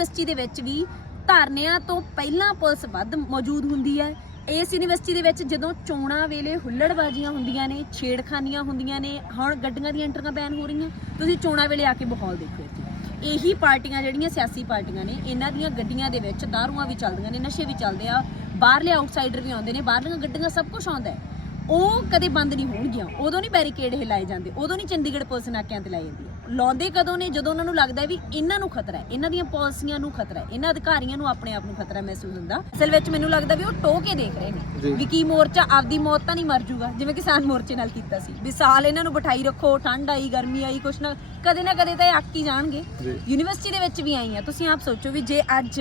University ਦੇ ਵਿੱਚ ਵੀ ਧਰਨਿਆਂ ਤੋਂ ਪਹਿਲਾਂ ਪੁਲਿਸ ਵੱਧ ਮੌਜੂਦ ਹੁੰਦੀ ਹੈ। ਇਸ ਯੂਨੀਵਰਸਿਟੀ ਦੇ ਵਿੱਚ ਜਦੋਂ ਚੋਣਾਂ ਵੇਲੇ ਹੁੱਲੜਬਾਜ਼ੀਆਂ ਹੁੰਦੀਆਂ ਨੇ, ਛੇੜਖਾਨੀਆਂ ਹੁੰਦੀਆਂ ਨੇ, ਹੁਣ ਗੱਡੀਆਂ ਦੀਆਂ ਐਂਟਰੀਆਂ ਬੈਨ ਹੋ ਰਹੀਆਂ, ਤੁਸੀਂ ਚੋਣਾਂ ਵੇਲੇ ਆ ਕੇ ਮਾਹੌਲ ਦੇਖੋ ਇੱਥੇ। ਇਹੀ ਪਾਰਟੀਆਂ ਜਿਹੜੀਆਂ ਸਿਆਸੀ ਪਾਰਟੀਆਂ ਨੇ, ਇਹਨਾਂ ਦੀਆਂ ਗੱਡੀਆਂ ਦੇ ਵਿੱਚ ਦਾਰੂਆਂ ਵੀ ਚੱਲਦੀਆਂ ਨੇ, ਨਸ਼ੇ ਵੀ ਚੱਲਦੇ ਆ, ਬਾਹਰਲੇ ਆਊਟਸਾਈਡਰ ਵੀ ਆਉਂਦੇ ਨੇ, ਬਾਹਰਲੀਆਂ ਗੱਡੀਆਂ ਸਭ ਕੁਝ ਆਉਂਦਾ ਉਹ ਕਦੇ ਬੰਦ ਨਹੀਂ ਹੋਣਗੀਆਂ, ਉਦੋਂ ਨਹੀਂ ਬੈਰੀਕੇਡ ਹਿਲਾਏ ਜਾਂਦੇ, ਉਦੋਂ ਨਹੀਂ ਚੰਡੀਗੜ੍ਹ ਪੁਲਿਸ ਨਾਕਿਆਂ ਤੇ ਲਾਈ ਜਾਂਦੀ। ਲਾਉਂਦੇ ਕਦੋਂ ਨੇ? ਜਦੋਂ ਉਹਨਾਂ ਨੂੰ ਲੱਗਦਾ ਹੈ ਵੀ ਇਹਨਾਂ ਨੂੰ ਖਤਰਾ ਹੈ, ਇਹਨਾਂ ਦੀਆਂ ਪਾਲਿਸੀਆਂ ਨੂੰ ਖਤਰਾ ਹੈ, ਇਹਨਾਂ ਅਧਿਕਾਰੀਆਂ ਨੂੰ ਆਪਣੇ ਆਪ ਨੂੰ ਖਤਰਾ ਮਹਿਸੂਸ ਹੁੰਦਾ। ਅਸਲ ਵਿੱਚ ਮੈਨੂੰ ਲੱਗਦਾ ਵੀ ਉਹ ਟੋਹ ਕੇ ਦੇਖ ਰਹੇ ਨੇ। ਵੀ ਕੀ ਮੋਰਚਾ ਆਪਦੀ ਮੌਤ ਤਾਂ ਨਹੀਂ ਮਰ ਜੂਗਾ ਜਿਵੇਂ ਕਿਸਾਨ ਮੋਰਚੇ ਨਾਲ ਕੀਤਾ ਸੀ। ਵੀ ਸਾਲ ਇਹਨਾਂ ਨੂੰ ਬਿਠਾਈ ਰੱਖੋ ਠੰਡ ਆਈ ਗਰਮੀ ਆਈ ਕੁਛ ਨਾ ਕਦੇ ਨਾ ਕਦੇ ਤਾਂ ਇਹ ਅੱਕ ਹੀ ਜਾਣਗੇ। ਯੂਨੀਵਰਸਿਟੀ ਦੇ ਵਿੱਚ ਵੀ ਆਈ ਆ। ਤੁਸੀਂ ਆਪ ਸੋਚੋ ਵੀ ਜੇ ਅੱਜ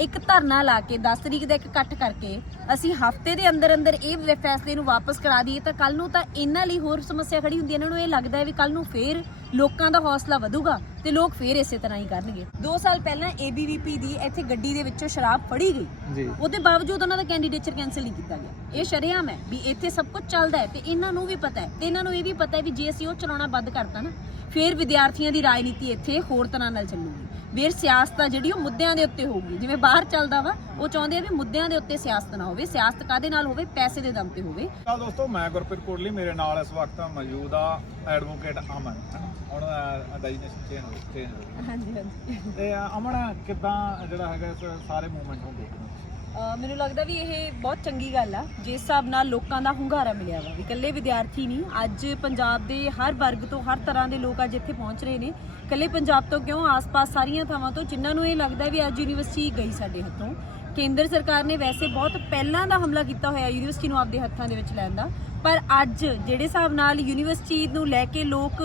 ਇੱਕ ਧਰਨਾ ਲਾ ਕੇ 10 ਤਰੀਕ ਦਾ ਇੱਕ ਇਕੱਠ ਕਰਕੇ ਅਸੀਂ ਹਫ਼ਤੇ ਦੇ ਅੰਦਰ ਅੰਦਰ ਇਹ ਫੈਸਲੇ ਨੂੰ ਵਾਪਸ ਕਰਾ ਦਈਏ ਤਾਂ ਕੱਲ ਨੂੰ ਤਾਂ ਇਹਨਾਂ ਲਈ ਹੋਰ ਸਮੱਸਿਆ ਖੜੀ ਹੁੰਦੀ ਹੈ ਇਹਨਾਂ ਨੂੰ ਇਹ ਲੱਗਦਾ ਹੈ ਵੀ ਕੱਲ ਨੂੰ ਫੇਰ ਲੋਕਾਂ ਦਾ ਹੌਸਲਾ ਵਧੂਗਾ ਤੇ ਲੋਕ ਫੇਰ ਇਸੇ ਤਰ੍ਹਾਂ ਹੀ ਕਰਨਗੇ। 2 ਸਾਲ ਪਹਿਲਾਂ ABVP ਦੀ ਇੱਥੇ ਗੱਡੀ ਦੇ ਵਿੱਚੋਂ ਸ਼ਰਾਬ ਫੜੀ ਗਈ। ਉਹਦੇ ਬਾਵਜੂਦ ਉਹਨਾਂ ਦਾ ਕੈਂਡੀਡੇਚਰ ਕੈਨਸਲ ਨਹੀਂ ਕੀਤਾ ਗਿਆ ਇਹ ਸ਼ਰੇਆਮ ਹੈ ਵੀ ਇੱਥੇ ਸਭ ਕੁਝ ਚੱਲਦਾ ਹੈ ਤੇ ਇਹਨਾਂ ਨੂੰ ਵੀ ਪਤਾ ਹੈ। ਤੇ ਇਹਨਾਂ ਨੂੰ ਇਹ ਵੀ ਪਤਾ ਹੈ ਵੀ ਜੇ ਅਸੀਂ ਉਹ ਚਲਾਉਣਾ ਬੰਦ ਕਰਤਾ ਨਾ ਫਿਰ ਵਿਦਿਆਰਥੀਆਂ ਦੀ ਰਾਜਨੀਤੀ ਇੱਥੇ ਹੋਰ ਤਰ੍ਹਾਂ ਨਾਲ ਚੱਲੂਗੀ। ਫਿਰ ਸਿਆਸਤ ਆ ਜਿਹੜੀ ਉਹ ਮੁੱਦਿਆਂ ਦੇ ਉੱਤੇ ਹੋਊਗੀ। ਜਿਵੇਂ ਬਾਹਰ ਚੱਲਦਾ ਵਾ ਉਹ ਚਾਹੁੰਦੇ ਆ ਵੀ ਮੁੱਦਿਆਂ ਦੇ ਉੱਤੇ ਸਿਆਸਤ ਨਾ ਹੋਵੇ ਸਿਆਸਤ ਕਾਦੇ ਨਾਲ ਹੋਵੇ? ਪੈਸੇ ਦੇ ਦਮ ਤੇ ਹੋਵੇ। ਤਾਂ ਦੋਸਤੋ ਮੈਂ ਗੁਰਪ੍ਰੀਤ ਕੋਟਲੀ ਮੇਰੇ ਨਾਲ ਇਸ ਵਕਤ ਮੌਜੂਦ ਆ ਐਡਵੋਕੇਟ ਅਮਨ ਹੁਣ ਡੈਜੀਨੇਸ਼ਨ ਚੇਂਜ ਹੋ ਹਾਂਜੀ ਹਾਂਜੀ। ਤੇ ਅਮਨ ਕਿਦਾਂ ਜਿਹੜਾ ਹੈਗਾ ਸਾਰੇ ਮੂਵਮੈਂਟ ਨੂੰ ਦੇਖਦੇ ਮੈਨੂੰ ਲੱਗਦਾ ਵੀ ਇਹ ਬਹੁਤ ਚੰਗੀ ਗੱਲ ਆ। ਜਿਸ ਹਿਸਾਬ ਨਾਲ ਲੋਕਾਂ ਦਾ ਹੁੰਗਾਰਾ ਮਿਲਿਆ ਵਾ। ਵੀ ਇਕੱਲੇ ਵਿਦਿਆਰਥੀ ਨਹੀਂ, ਅੱਜ ਪੰਜਾਬ ਦੇ ਹਰ ਵਰਗ ਤੋਂ ਹਰ ਤਰ੍ਹਾਂ ਦੇ ਲੋਕ ਅੱਜ ਇੱਥੇ ਪਹੁੰਚ ਰਹੇ ਨੇ। ਇਕੱਲੇ ਪੰਜਾਬ ਤੋਂ ਕਿਉਂ? ਆਸ-ਪਾਸ ਸਾਰੀਆਂ ਥਾਵਾਂ ਤੋਂ, ਜਿਨ੍ਹਾਂ ਨੂੰ ਇਹ ਲੱਗਦਾ ਵੀ ਅੱਜ ਯੂਨੀਵਰਸਿਟੀ ਗਈ ਸਾਡੇ ਹੱਥੋਂ। ਕੇਂਦਰ ਸਰਕਾਰ ਨੇ ਵੈਸੇ ਬਹੁਤ ਪਹਿਲਾਂ ਦਾ ਹਮਲਾ ਕੀਤਾ ਹੋਇਆ ਯੂਨੀਵਰਸਿਟੀ ਨੂੰ ਆਪਦੇ ਹੱਥਾਂ ਦੇ ਵਿੱਚ ਲੈਣ ਦਾ ਪਰ ਅੱਜ ਜਿਹੜੇ ਹਿਸਾਬ ਨਾਲ ਯੂਨੀਵਰਸਿਟੀ ਨੂੰ ਲੈ ਕੇ ਲੋਕ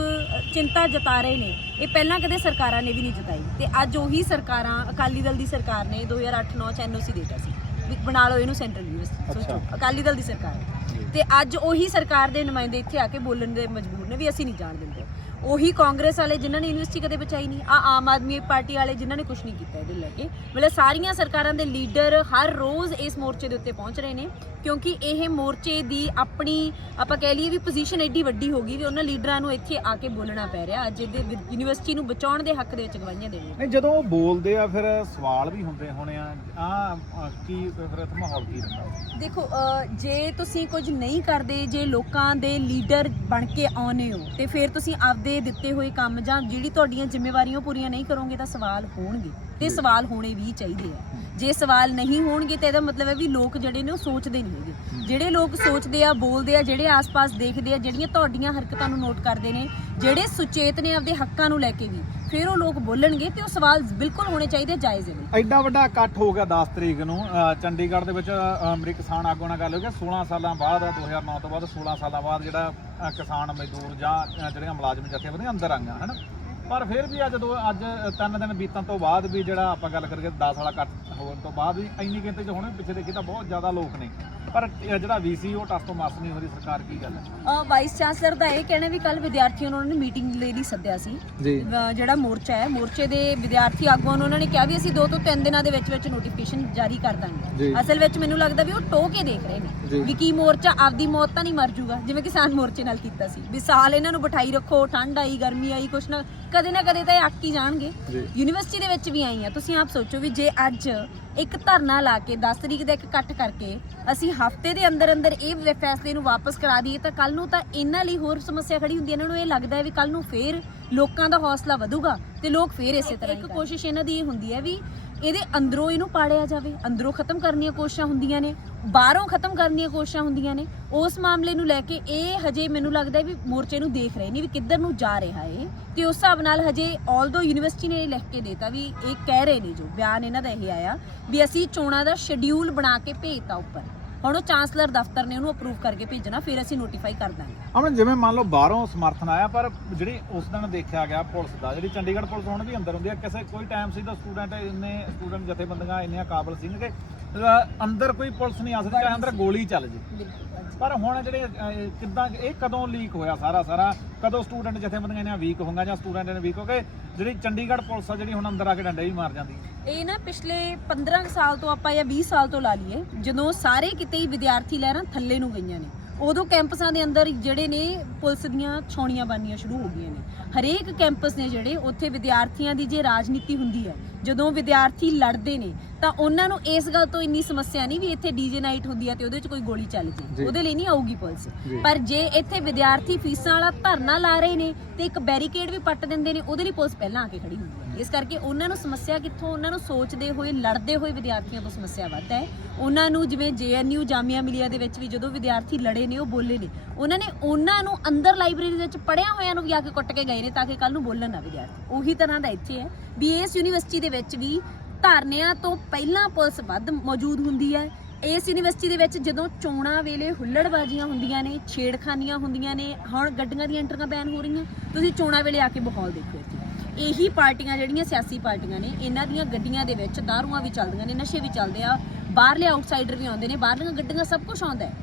ਚਿੰਤਾ ਜਤਾ ਰਹੇ ਨੇ ਇਹ ਪਹਿਲਾਂ ਕਦੇ ਸਰਕਾਰਾਂ ਨੇ ਵੀ ਨਹੀਂ ਜਤਾਈ। ਤੇ ਅੱਜ ਉਹੀ ਸਰਕਾਰਾਂ ਅਕਾਲੀ ਦਲ ਦੀ ਸਰਕਾਰ ਨੇ 2008-9 ਚ ਐਨਓਸੀ ਦਿੱਤਾ ਸੀ ਵੀ ਬਣਾ ਲਓ ਇਹਨੂੰ ਸੈਂਟਰਲ ਯੂਨੀਵਰਸਿਟੀ ਸੋਚੋ ਅਕਾਲੀ ਦਲ ਦੀ ਸਰਕਾਰ। ਤੇ ਅੱਜ ਉਹੀ ਸਰਕਾਰ ਦੇ ਨੁਮਾਇੰਦੇ ਇੱਥੇ ਆ ਕੇ ਬੋਲਣ ਦੇ ਮਜਬੂਰ ਨੇ ਵੀ ਅਸੀਂ ਨਹੀਂ ਜਾਣ ਦਿੰਦੇ। ਉਹੀ ਕਾਂਗਰਸ ਵਾਲੇ ਜਿਨ੍ਹਾਂ ਨੇ ਯੂਨੀਵਰਸਿਟੀ ਕਦੇ ਬਚਾਈ ਨਹੀਂ ਆ ਆਮ ਆਦਮੀ ਪਾਰਟੀ ਵਾਲੇ ਜਿਨ੍ਹਾਂ ਨੇ ਕੁਝ ਨਹੀਂ ਕੀਤਾ ਇਹਦੇ ਲੈ ਕੇ ਮਤਲਬ ਸਾਰੀਆਂ ਸਰਕਾਰਾਂ ਦੇ ਲੀਡਰ ਹਰ ਰੋਜ਼ ਇਸ ਮੋਰਚੇ ਦੇ ਉੱਤੇ ਪਹੁੰਚ ਰਹੇ ਨੇ। ਕਿਉਂਕਿ ਇਹ ਮੋਰਚੇ ਦੀ ਆਪਣੀ ਆਪਾਂ ਕਹਿ ਲਈਏ ਵੀ ਪੋਜੀਸ਼ਨ ਐਡੀ ਵੱਡੀ ਹੋ ਗਈ ਵੀ ਉਹਨਾਂ ਲੀਡਰਾਂ ਨੂੰ ਇੱਥੇ ਆ ਕੇ ਬੋਲਣਾ ਪੈ ਰਿਹਾ ਅੱਜ ਦੇ ਯੂਨੀਵਰਸਿਟੀ ਨੂੰ ਬਚਾਉਣ ਦੇ ਹੱਕ ਦੇ ਵਿੱਚ ਗਵਾਹੀਆਂ ਦੇਣੀਆਂ ਨਹੀਂ ਜਦੋਂ ਉਹ ਬੋਲਦੇ ਆ ਫਿਰ ਸਵਾਲ ਵੀ ਹੁੰਦੇ ਹੋਣੇ ਆ। ਆ ਕੀ ਫਿਰ ਮਾਹੌਲ ਕੀ ਰਹਿੰਦਾ? ਦੇਖੋ ਜੇ ਤੁਸੀਂ ਕੁਝ ਨਹੀਂ ਕਰਦੇ ਜੇ ਲੋਕਾਂ ਦੇ ਲੀਡਰ ਬਣ ਕੇ ਆਉਨੇ ਹੋ ਤੇ ਫਿਰ ਤੁਸੀਂ ਆਪਦੇ ਦਿੱਤੇ ਹੋਏ ਕੰਮ ਜਾਂ ਜਿਹੜੀ ਤੁਹਾਡੀਆਂ ਜ਼ਿੰਮੇਵਾਰੀਆਂ ਪੂਰੀਆਂ ਨਹੀਂ ਕਰੋਗੇ ਤਾਂ ਸਵਾਲ ਹੋਣਗੇ। ਤੇ ਸਵਾਲ ਹੋਣੇ ਵੀ ਚਾਹੀਦੇ ਆ। ਜੇ ਸਵਾਲ ਨਹੀਂ ਹੋਣਗੇ ਤਾਂ ਇਹਦਾ ਮਤਲਬ ਹੈ ਵੀ ਲੋਕ ਜਿਹੜੇ ਨੇ ਉਹ ਸੋਚਦੇ ਨਹੀਂ ਹੈਗੇ। ਜਿਹੜੇ ਲੋਕ ਸੋਚਦੇ ਆ ਬੋਲਦੇ ਆ ਜਿਹੜੇ ਆਸ-ਪਾਸ ਦੇਖਦੇ ਆ ਜਿਹੜੀਆਂ ਤੁਹਾਡੀਆਂ ਹਰਕਤਾਂ ਨੂੰ ਨੋਟ ਕਰਦੇ ਨੇ ਜਿਹੜੇ ਸੁਚੇਤ ਨੇ ਆਪਦੇ ਹੱਕਾਂ ਨੂੰ ਲੈ ਕੇ ਵੀ ਫਿਰ ਉਹ ਲੋਕ ਬੋਲਣਗੇ ਤੇ ਉਹ ਸਵਾਲ ਬਿਲਕੁਲ ਹੋਣੇ ਚਾਹੀਦੇ ਜਾਇਜ਼ ਨੇ। ਐਡਾ ਵੱਡਾ ਇਕੱਠ ਹੋ ਗਿਆ 10 ਤਰੀਕ ਨੂੰ। ਚੰਡੀਗੜ੍ਹ ਦੇ ਵਿੱਚ ਅ, ਕਿਸਾਨ ਆਗੂ ਨਾਲ ਗੱਲ ਹੋ ਗਈ 16 ਸਾਲਾਂ ਬਾਅਦ 2009 ਤੋਂ ਬਾਅਦ 16 ਸਾਲਾਂ ਬਾਅਦ ਜਿਹੜਾ ਕਿਸਾਨ ਮਜ਼ਦੂਰ ਜਾਂ ਜਿਹੜੀਆਂ ਮੁਲਾਜ਼ਮ ਜਥੇਬੰਦੀਆਂ ਅੰਦਰ ਆਈਆਂ ਹਨ? ਪਰ ਫਿਰ ਵੀ ਅੱਜ ਦੋ ਅੱਜ ਤਿੰਨ ਦਿਨ ਬੀਤਣ ਤੋਂ ਬਾਅਦ ਵੀ ਜਿਹੜਾ ਆਪਾਂ ਗੱਲ ਕਰੀਏ 10 ਵਾਲਾ ਇਕੱਠ ਹੋਣ ਤੋਂ ਬਾਅਦ ਵੀ ਇੰਨੀ ਗਿਣਤੀ 'ਚ ਹੁਣ ਪਿੱਛੇ ਦੇਖੀ ਤਾਂ ਬਹੁਤ ਜ਼ਿਆਦਾ ਲੋਕ ਨੇ। ਪਰ ਜਿਹੜਾ ਵੀਸੀ ਉਹ ਟਸ ਤੋਂ ਮਸ ਨਹੀਂ ਹੋ ਰਹੀ ਸਰਕਾਰ ਕੀ ਗੱਲ ਹੈ? ਵਾਈਸ ਚਾਂਸਲਰ ਦਾ ਇਹ ਕਹਿਣਾ ਵੀ ਕੱਲ ਵਿਦਿਆਰਥੀਆਂ ਨੂੰ ਉਹਨਾਂ ਨੇ ਮੀਟਿੰਗ ਲਈ ਸੱਦਿਆ ਸੀ। ਜਿਹੜਾ ਮੋਰਚਾ ਹੈ ਮੋਰਚੇ ਦੇ ਵਿਦਿਆਰਥੀ ਆਗੂਆਂ ਨੂੰ ਉਹਨਾਂ ਨੇ ਕਿਹਾ ਵੀ ਅਸੀਂ 2 ਤੋਂ 3 ਦਿਨਾਂ ਦੇ ਵਿੱਚ ਵਿੱਚ ਨੋਟੀਫਿਕੇਸ਼ਨ ਜਾਰੀ ਕਰ। ਦਾਂਗੇ। ਅਸਲ ਵਿੱਚ ਮੈਨੂੰ ਲੱਗਦਾ ਵੀ ਉਹ ਟੋਹ ਕੇ ਦੇਖ ਰਹੇ। ਨੇ ਵੀ ਕੀ ਮੋਰਚਾ ਆਪਦੀ ਮੌਤ ਤਾਂ ਨਹੀਂ ਮਰ ਜੂਗਾ ਜਿਵੇਂ ਕਿਸਾਨ ਮੋਰਚੇ ਨਾਲ ਕੀਤਾ ਸੀ। ਵੀ ਸਾਲ ਇਹਨਾਂ ਨੂੰ ਬਿਠਾਈ ਰੱਖੋ ਠੰਡ ਆਈ ਗਰਮੀ ਆਈ ਕੁਛ ਨਾ ਕਦੇ ਨਾ ਕਦੇ ਤਾਂ ਇਹ ਅੱਕ ਹੀ ਜਾਣਗੇ। ਜੀ। ਯੂਨੀਵਰਸਿਟੀ ਦੇ ਵਿੱਚ ਵੀ ਆਈ ਆ ਤੁਸੀਂ ਆਪ ਸੋਚੋ ਵੀ ਜੇ ਅੱਜ ਇੱਕ ਧਰਨਾ ਲਾ ਕੇ 10 ਤਰੀਕ ਦਾ ਇੱਕ ਇਕੱਠ ਕਰਕੇ ਅਸੀਂ ਹਫ਼ਤੇ ਦੇ ਅੰਦਰ ਅੰਦਰ ਇਹ ਵ- ਫੈਸਲੇ ਨੂੰ ਵਾਪਸ ਕਰਾ ਦਈਏ ਤਾਂ ਕੱਲ ਨੂੰ ਤਾਂ ਇਹਨਾਂ ਲਈ ਹੋਰ ਸਮੱਸਿਆ ਖੜੀ ਹੁੰਦੀ ਹੈ। ਇਹਨਾਂ ਨੂੰ ਇਹ ਲੱਗਦਾ ਹੈ ਵੀ ਕੱਲ ਨੂੰ ਫੇਰ ਲੋਕਾਂ ਦਾ ਹੌਸਲਾ ਵਧੂਗਾ ਤੇ ਲੋਕ ਫੇਰ ਇਸੇ ਤਰ੍ਹਾਂ ਇੱਕ ਕੋਸ਼ਿਸ਼ ਇਹਨਾਂ ਦੀ ਇਹ ਹੁੰਦੀ ਹੈ ਵੀ ਇਹਦੇ ਅੰਦਰੋਂ ਇਹਨੂੰ ਪਾੜਿਆ ਜਾਵੇ, ਅੰਦਰੋਂ ਖਤਮ ਕਰਨ ਦੀਆਂ ਕੋਸ਼ਿਸ਼ਾਂ ਹੁੰਦੀਆਂ ਨੇ, ਬਾਹਰੋਂ ਖਤਮ ਕਰਨ ਦੀਆਂ ਕੋਸ਼ਿਸ਼ਾਂ ਹੁੰਦੀਆਂ ਨੇ, ਉਸ ਮਾਮਲੇ ਨੂੰ ਲੈ ਕੇ ਇਹ ਹਜੇ ਮੈਨੂੰ ਲੱਗਦਾ ਵੀ ਮੋਰਚੇ ਨੂੰ ਦੇਖ ਰਹੇ ਨੇ ਵੀ ਕਿੱਧਰ ਨੂੰ ਜਾ ਰਿਹਾ ਏ ਤੇ ਉਸ ਹਿਸਾਬ ਨਾਲ ਹਜੇ ਆਲਦੋ ਯੂਨੀਵਰਸਿਟੀ ਨੇ ਇਹ ਲਿਖ ਕੇ ਦੇਤਾ ਵੀ ਇਹ ਕਹਿ ਰਹੇ ਨੇ ਜੋ, ਬਿਆਨ ਇਹਨਾਂ ਦਾ ਇਹ ਆਇਆ ਵੀ ਅਸੀਂ ਚੋਣਾਂ ਦਾ ਸ਼ਡਿਊਲ ਬਣਾ ਕੇ ਭੇਜਤਾ ਉੱਪਰ। ਹੁਣ ਉਹ ਚਾਂਸਲਰ ਦਫ਼ਤਰ ਨੇ ਉਹਨੂੰ ਅਪਰੂਵ ਕਰਕੇ ਭੇਜਣਾ ਫਿਰ ਅਸੀਂ ਨੋਟੀਫਾਈ ਕਰ ਦਾਂਗੇ। ਅਮਨ ਜਿਵੇਂ ਮੰਨ ਲਓ ਬਾਹਰੋਂ ਸਮਰਥਨ ਆਇਆ ਪਰ ਜਿਹੜੀ ਉਸ ਦਿਨ ਦੇਖਿਆ ਗਿਆ ਪੁਲਿਸ ਦਾ ਜਿਹੜੀ ਚੰਡੀਗੜ੍ਹ ਪੁਲਿਸ ਹੁਣ ਵੀ ਅੰਦਰ ਹੁੰਦੀ ਆ ਕਿਸੇ ਕੋਈ ਟਾਈਮ ਸੀ ਤਾਂ ਸਟੂਡੈਂਟ ਇੰਨੇ ਸਟੂਡੈਂਟ ਜਥੇਬੰਦੀਆਂ ਇੰਨੀਆਂ ਕਾਬਲ ਸੀ ਕਿ ਅੰਦਰ ਕੋਈ ਪੁਲਿਸ ਨਹੀਂ ਆ ਸਕਦੀ ਚਾਹੇ ਅੰਦਰ ਗੋਲੀ ਚੱਲ ਜੇ। ਪਰ ਹੁਣ ਜਿਹੜੇ ਅ, ਕਿੱਦਾਂ ਇਹ ਕਦੋਂ ਲੀਕ ਹੋਇਆ ਸਾਰਾ ਸਾਰਾ? ਕਦੋਂ ਸਟੂਡੈਂਟ ਜਥੇਬੰਦੀਆਂ ਨੇ ਵੀਕ ਹੋਈਆਂ ਜਾਂ ਸਟੂਡੈਂਟ ਨੇ ਵੀਕ ਹੋ ਗਏ? ਜਿਹੜੀ ਚੰਡੀਗੜ੍ਹ ਪੁਲਿਸ ਆ ਜਿਹੜੀ ਹੁਣ ਅੰਦਰ ਆ ਕੇ ਡੰਡੇ ਵੀ ਮਾਰ ਜਾਂਦੀ ਇਹ ਨਾ ਪਿਛਲੇ 15 ਕੁ ਸਾਲ ਤੋਂ ਆਪਾਂ ਜਾਂ 20 ਸਾਲ ਤੋਂ ਲਾ ਲਈਏ ਜਦੋਂ ਸਾਰੇ ਕਿਤੇ ਹੀ ਵਿਦਿਆਰਥੀ ਲਹਿਰਾਂ ਥੱਲੇ ਨੂੰ ਗਈਆਂ ਨੇ। ਉਦੋਂ ਕੈਂਪਸਾਂ ਦੇ ਅੰਦਰ ਜਿਹੜੇ ਨੇ ਪੁਲਿਸ ਦੀਆਂ ਛਾਉਣੀਆਂ ਬਣਨੀਆਂ ਸ਼ੁਰੂ ਹੋ ਗਈਆਂ ਨੇ ਹਰੇਕ ਕੈਂਪਸ ਨੇ ਜਿਹੜੇ ਉੱਥੇ ਵਿਦਿਆਰਥੀਆਂ ਦੀ ਜੇ ਰਾਜਨੀਤੀ ਹੁੰਦੀ ਹੈ ਜਦੋਂ ਵਿਦਿਆਰਥੀ ਲੜਦੇ ਨੇ ਤਾਂ ਉਹਨਾਂ ਨੂੰ ਇਸ ਗੱਲ ਤੋਂ ਇੰਨੀ ਸਮੱਸਿਆ ਨਹੀਂ ਵੀ ਇੱਥੇ ਡੀਜੇ ਨਾਈਟ ਹੁੰਦੀ ਹੈ ਤੇ ਉਹਦੇ ਵਿੱਚ ਕੋਈ ਗੋਲੀ ਚੱਲ ਜੀ। ਉਹਦੇ ਲਈ ਨਹੀਂ ਆਊਗੀ ਪੁਲਿਸ। ਪਰ ਜੇ ਇੱਥੇ ਵਿਦਿਆਰਥੀ ਫੀਸਾਂ ਵਾਲਾ ਧਰਨਾ ਲਾ ਰਹੇ ਨੇ ਤੇ ਇੱਕ ਬੈਰੀਕੇਡ ਵੀ ਪੱਟ ਦਿੰਦੇ ਨੇ ਉਹਦੇ ਲਈ ਪੁਲਿਸ ਪਹਿਲਾਂ ਆ ਕੇ ਖੜੀ ਹੁੰਦੀ ਹੈ ਇਸ ਕਰਕੇ ਉਹਨਾਂ ਨੂੰ ਸਮੱਸਿਆ ਕਿੱਥੋਂ, ਉਹਨਾਂ ਨੂੰ ਸੋਚਦੇ ਹੋਏ, ਲੜਦੇ ਹੋਏ ਵਿਦਿਆਰਥੀਆਂ ਤੋਂ ਸਮੱਸਿਆ ਵੱਧ ਹੈ। ਉਹਨਾਂ ਨੂੰ ਜਿਵੇਂ ਜੇਐਨਯੂ, ਜਾਮੀਆ ਮਿਲਿਆ ਦੇ ਵਿੱਚ ਵੀ ਜਦੋਂ ਵਿਦਿਆਰਥੀ ਲੜੇ ਨੇ, ਉਹ ਬੋਲੇ ਨੇ। ਉਹਨਾਂ ਨੇ ਉਹਨਾਂ ਨੂੰ ਅੰਦਰ ਲਾਇਬ੍ਰੇਰੀ ਦੇ ਵਿੱਚ ਪੜਿਆ ਹੋਇਆਂ ਨੂੰ ਵੀ ਆ ਕੇ ਕੁੱਟ ਕੇ ਗਏ ਨੇ ਤਾਂ ਕਿ ਕੱਲ ਨੂੰ ਬੋਲਣ ਨਾ ਵਿਦਿਆਰਥੀ। ਉਹੀ ਤਰ੍ਹਾਂ ਦਾ ਇੱਥੇ ਹੈ। ਵੀ ਇਸ ਯੂਨੀਵਰਸਿਟੀ ਦੇ ਵਿੱਚ ਵੀ ਧਾਰਨਿਆਂ ਤੋਂ ਪਹਿਲਾਂ ਪੁਲਿਸ ਵੱਧ ਮੌਜੂਦ ਹੁੰਦੀ ਹੈ। ਇਸ ਯੂਨੀਵਰਸਿਟੀ ਦੇ ਵਿੱਚ ਜਦੋਂ ਚੋਣਾਂ ਵੇਲੇ ਹੁੱਲੜਬਾਜ਼ੀਆਂ ਹੁੰਦੀਆਂ ਨੇ, ਛੇੜਖਾਨੀਆਂ ਹੁੰਦੀਆਂ ਨੇ, ਹੁਣ ਗੱਡੀਆਂ ਦੀਆਂ ਐਂਟਰੀਆਂ ਬੈਨ ਹੋ ਰਹੀਆਂ, ਤੁਸੀਂ ਚੋਣਾਂ ਵੇਲੇ ਆ ਕੇ ਮਾਹੌਲ ਦੇਖੋ ਇੱਥੇ। ਇਹੀ ਪਾਰਟੀਆਂ ਜਿਹੜੀਆਂ ਸਿਆਸੀ ਪਾਰਟੀਆਂ ਨੇ ਇਹਨਾਂ ਦੀਆਂ ਗੱਡੀਆਂ ਦੇ ਵਿੱਚ ਦਾਰੂਆਂ ਵੀ ਚੱਲਦੀਆਂ ਨੇ ਨਸ਼ੇ ਵੀ ਚੱਲਦੇ ਆ ਬਾਹਰਲੇ ਆਊਟਸਾਈਡਰ ਵੀ ਆਉਂਦੇ ਨੇ ਬਾਹਰਲੀਆਂ ਗੱਡੀਆਂ ਸਭ ਕੁਝ ਆਉਂਦਾ ਹੈ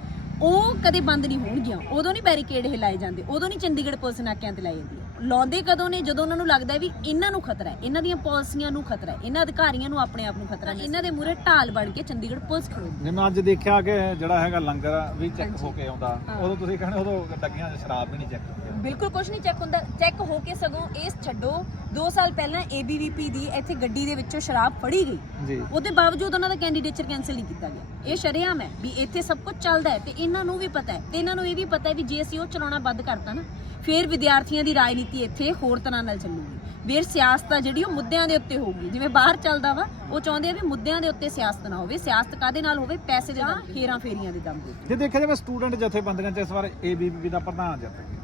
ਉਹ ਕਦੇ ਬੰਦ ਨਹੀਂ ਹੋਣਗੀਆਂ ਉਦੋਂ ਨਹੀਂ ਬੈਰੀਕੇਡ ਹਿਲਾਏ ਜਾਂਦੇ ਉਦੋਂ ਨਹੀਂ ਚੰਡੀਗੜ੍ਹ ਪੁਲਿਸ ਨਾਕਿਆਂ ਤੇ ਲਾਈ ਜਾਂਦੀ ਹੈ। ਲਾਉਂਦੇ ਕਦੋਂ ਨੇ ਜਦੋਂ ਉਹਨਾਂ ਨੂੰ ਲੱਗਦਾ ਹੈ ਵੀ ਇਹਨਾਂ ਨੂੰ ਖਤਰਾ ਹੈ ਇਹਨਾਂ ਦੀਆਂ ਪਾਲਿਸੀਆਂ ਨੂੰ ਖਤਰਾ ਹੈ ਇਹਨਾਂ ਅਧਿਕਾਰੀਆਂ ਨੂੰ ਆਪਣੇ ਆਪ ਨੂੰ ਖਤਰਾ ਨਹੀਂ ਇਹਨਾਂ ਦੇ ਮੂਹਰੇ ਢਾਲ ਬਣ ਕੇ ਚੰਡੀਗੜ੍ਹ ਪੁਲਿਸ ਖੜੋਗੀ ਜਿਵੇਂ ਅੱਜ ਦੇਖਿਆ ਕਿ ਜਿਹੜਾ ਹੈਗਾ ਲੰਗਰ ਵੀ ਚੈੱਕ ਹੋ ਕੇ ਆਉਂਦਾ ਹਾਂ। ਉਦੋਂ ਤੁਸੀਂ ਕਹਿੰਦੇ ਉਦੋਂ ਡੱਗੀਆਂ 'ਚ ਸ਼ਰਾਬ ਵੀ ਨਹੀਂ ਚੈੱਕ ਬਿਲਕੁਲ ਕੁਝ ਨਹੀਂ ਚੈੱਕ ਹੁੰਦਾ। ਚੈੱਕ ਹੋ ਕੇ ਸਗੋਂ ਇਸ ਛੱਡੋ। 2 ਸਾਲ ਪਹਿਲਾਂ ABVP ਦੀ ਇੱਥੇ ਗੱਡੀ ਦੇ ਵਿੱਚੋਂ ਸ਼ਰਾਬ ਫੜੀ ਗਈ। ਉਹਦੇ ਬਾਵਜੂਦ ਉਹਨਾਂ ਦਾ ਕੈਂਡੀਡੇਚਰ ਕੈਨਸਲ ਨਹੀਂ ਕੀਤਾ ਗਿਆ। ਇਹ ਸ਼ਰੇਆਮ ਹੈ ਵੀ ਇੱਥੇ ਸਭ ਕੁਝ ਚੱਲਦਾ ਹੈ ਤੇ ਇਹਨਾਂ ਨੂੰ ਵੀ ਪਤਾ ਹੈ। ਤੇ ਇਹਨਾਂ ਨੂੰ ਇਹ ਵੀ ਪਤਾ ਹੈ ਵੀ ਜੇ ਅਸੀਂ ਉਹ ਚਲਾਉਣਾ ਬੰਦ ਕਰਤਾ ਨਾ ਫਿਰ ਵਿਦਿਆਰਥੀਆਂ ਦੀ ਰਾਜਨੀਤੀ ਇੱਥੇ ਹੋਰ ਤਰ੍ਹਾਂ ਨਾਲ ਚੱਲੂਗੀ। ਫਿਰ ਸਿਆਸਤ ਆ ਜਿਹੜੀ ਉਹ ਮੁੱਦਿਆਂ ਦੇ ਉੱਤੇ ਹੋਊਗੀ। ਜਿਵੇਂ ਬਾਹਰ ਚੱਲਦਾ ਵਾ ਉਹ ਚਾਹੁੰਦੇ ਆ ਵੀ ਮੁੱਦਿਆਂ ਦੇ ਉੱਤੇ ਸਿਆਸਤ ਨਾ ਹੋਵੇ। ਸਿਆਸਤ ਕਾਦੇ ਨਾਲ ਹੋਵੇ? ਪੈਸੇ ਦੇ ਦਮ ਤੇ, ਹੇਰਾਂ ਫੇਰੀਆਂ ਦੇ ਦਮ ਤੇ। ਜੇ ਦੇਖਿਆ ਜਾਵੇ ਸਟੂਡੈਂਟ ਜਥੇਬੰਦੀਆਂ 'ਚ ਇਸ ਵਾਰ ਏਬੀਵੀਪੀ ਦਾ ਪ੍ਰਧਾਨ ਹਨਾ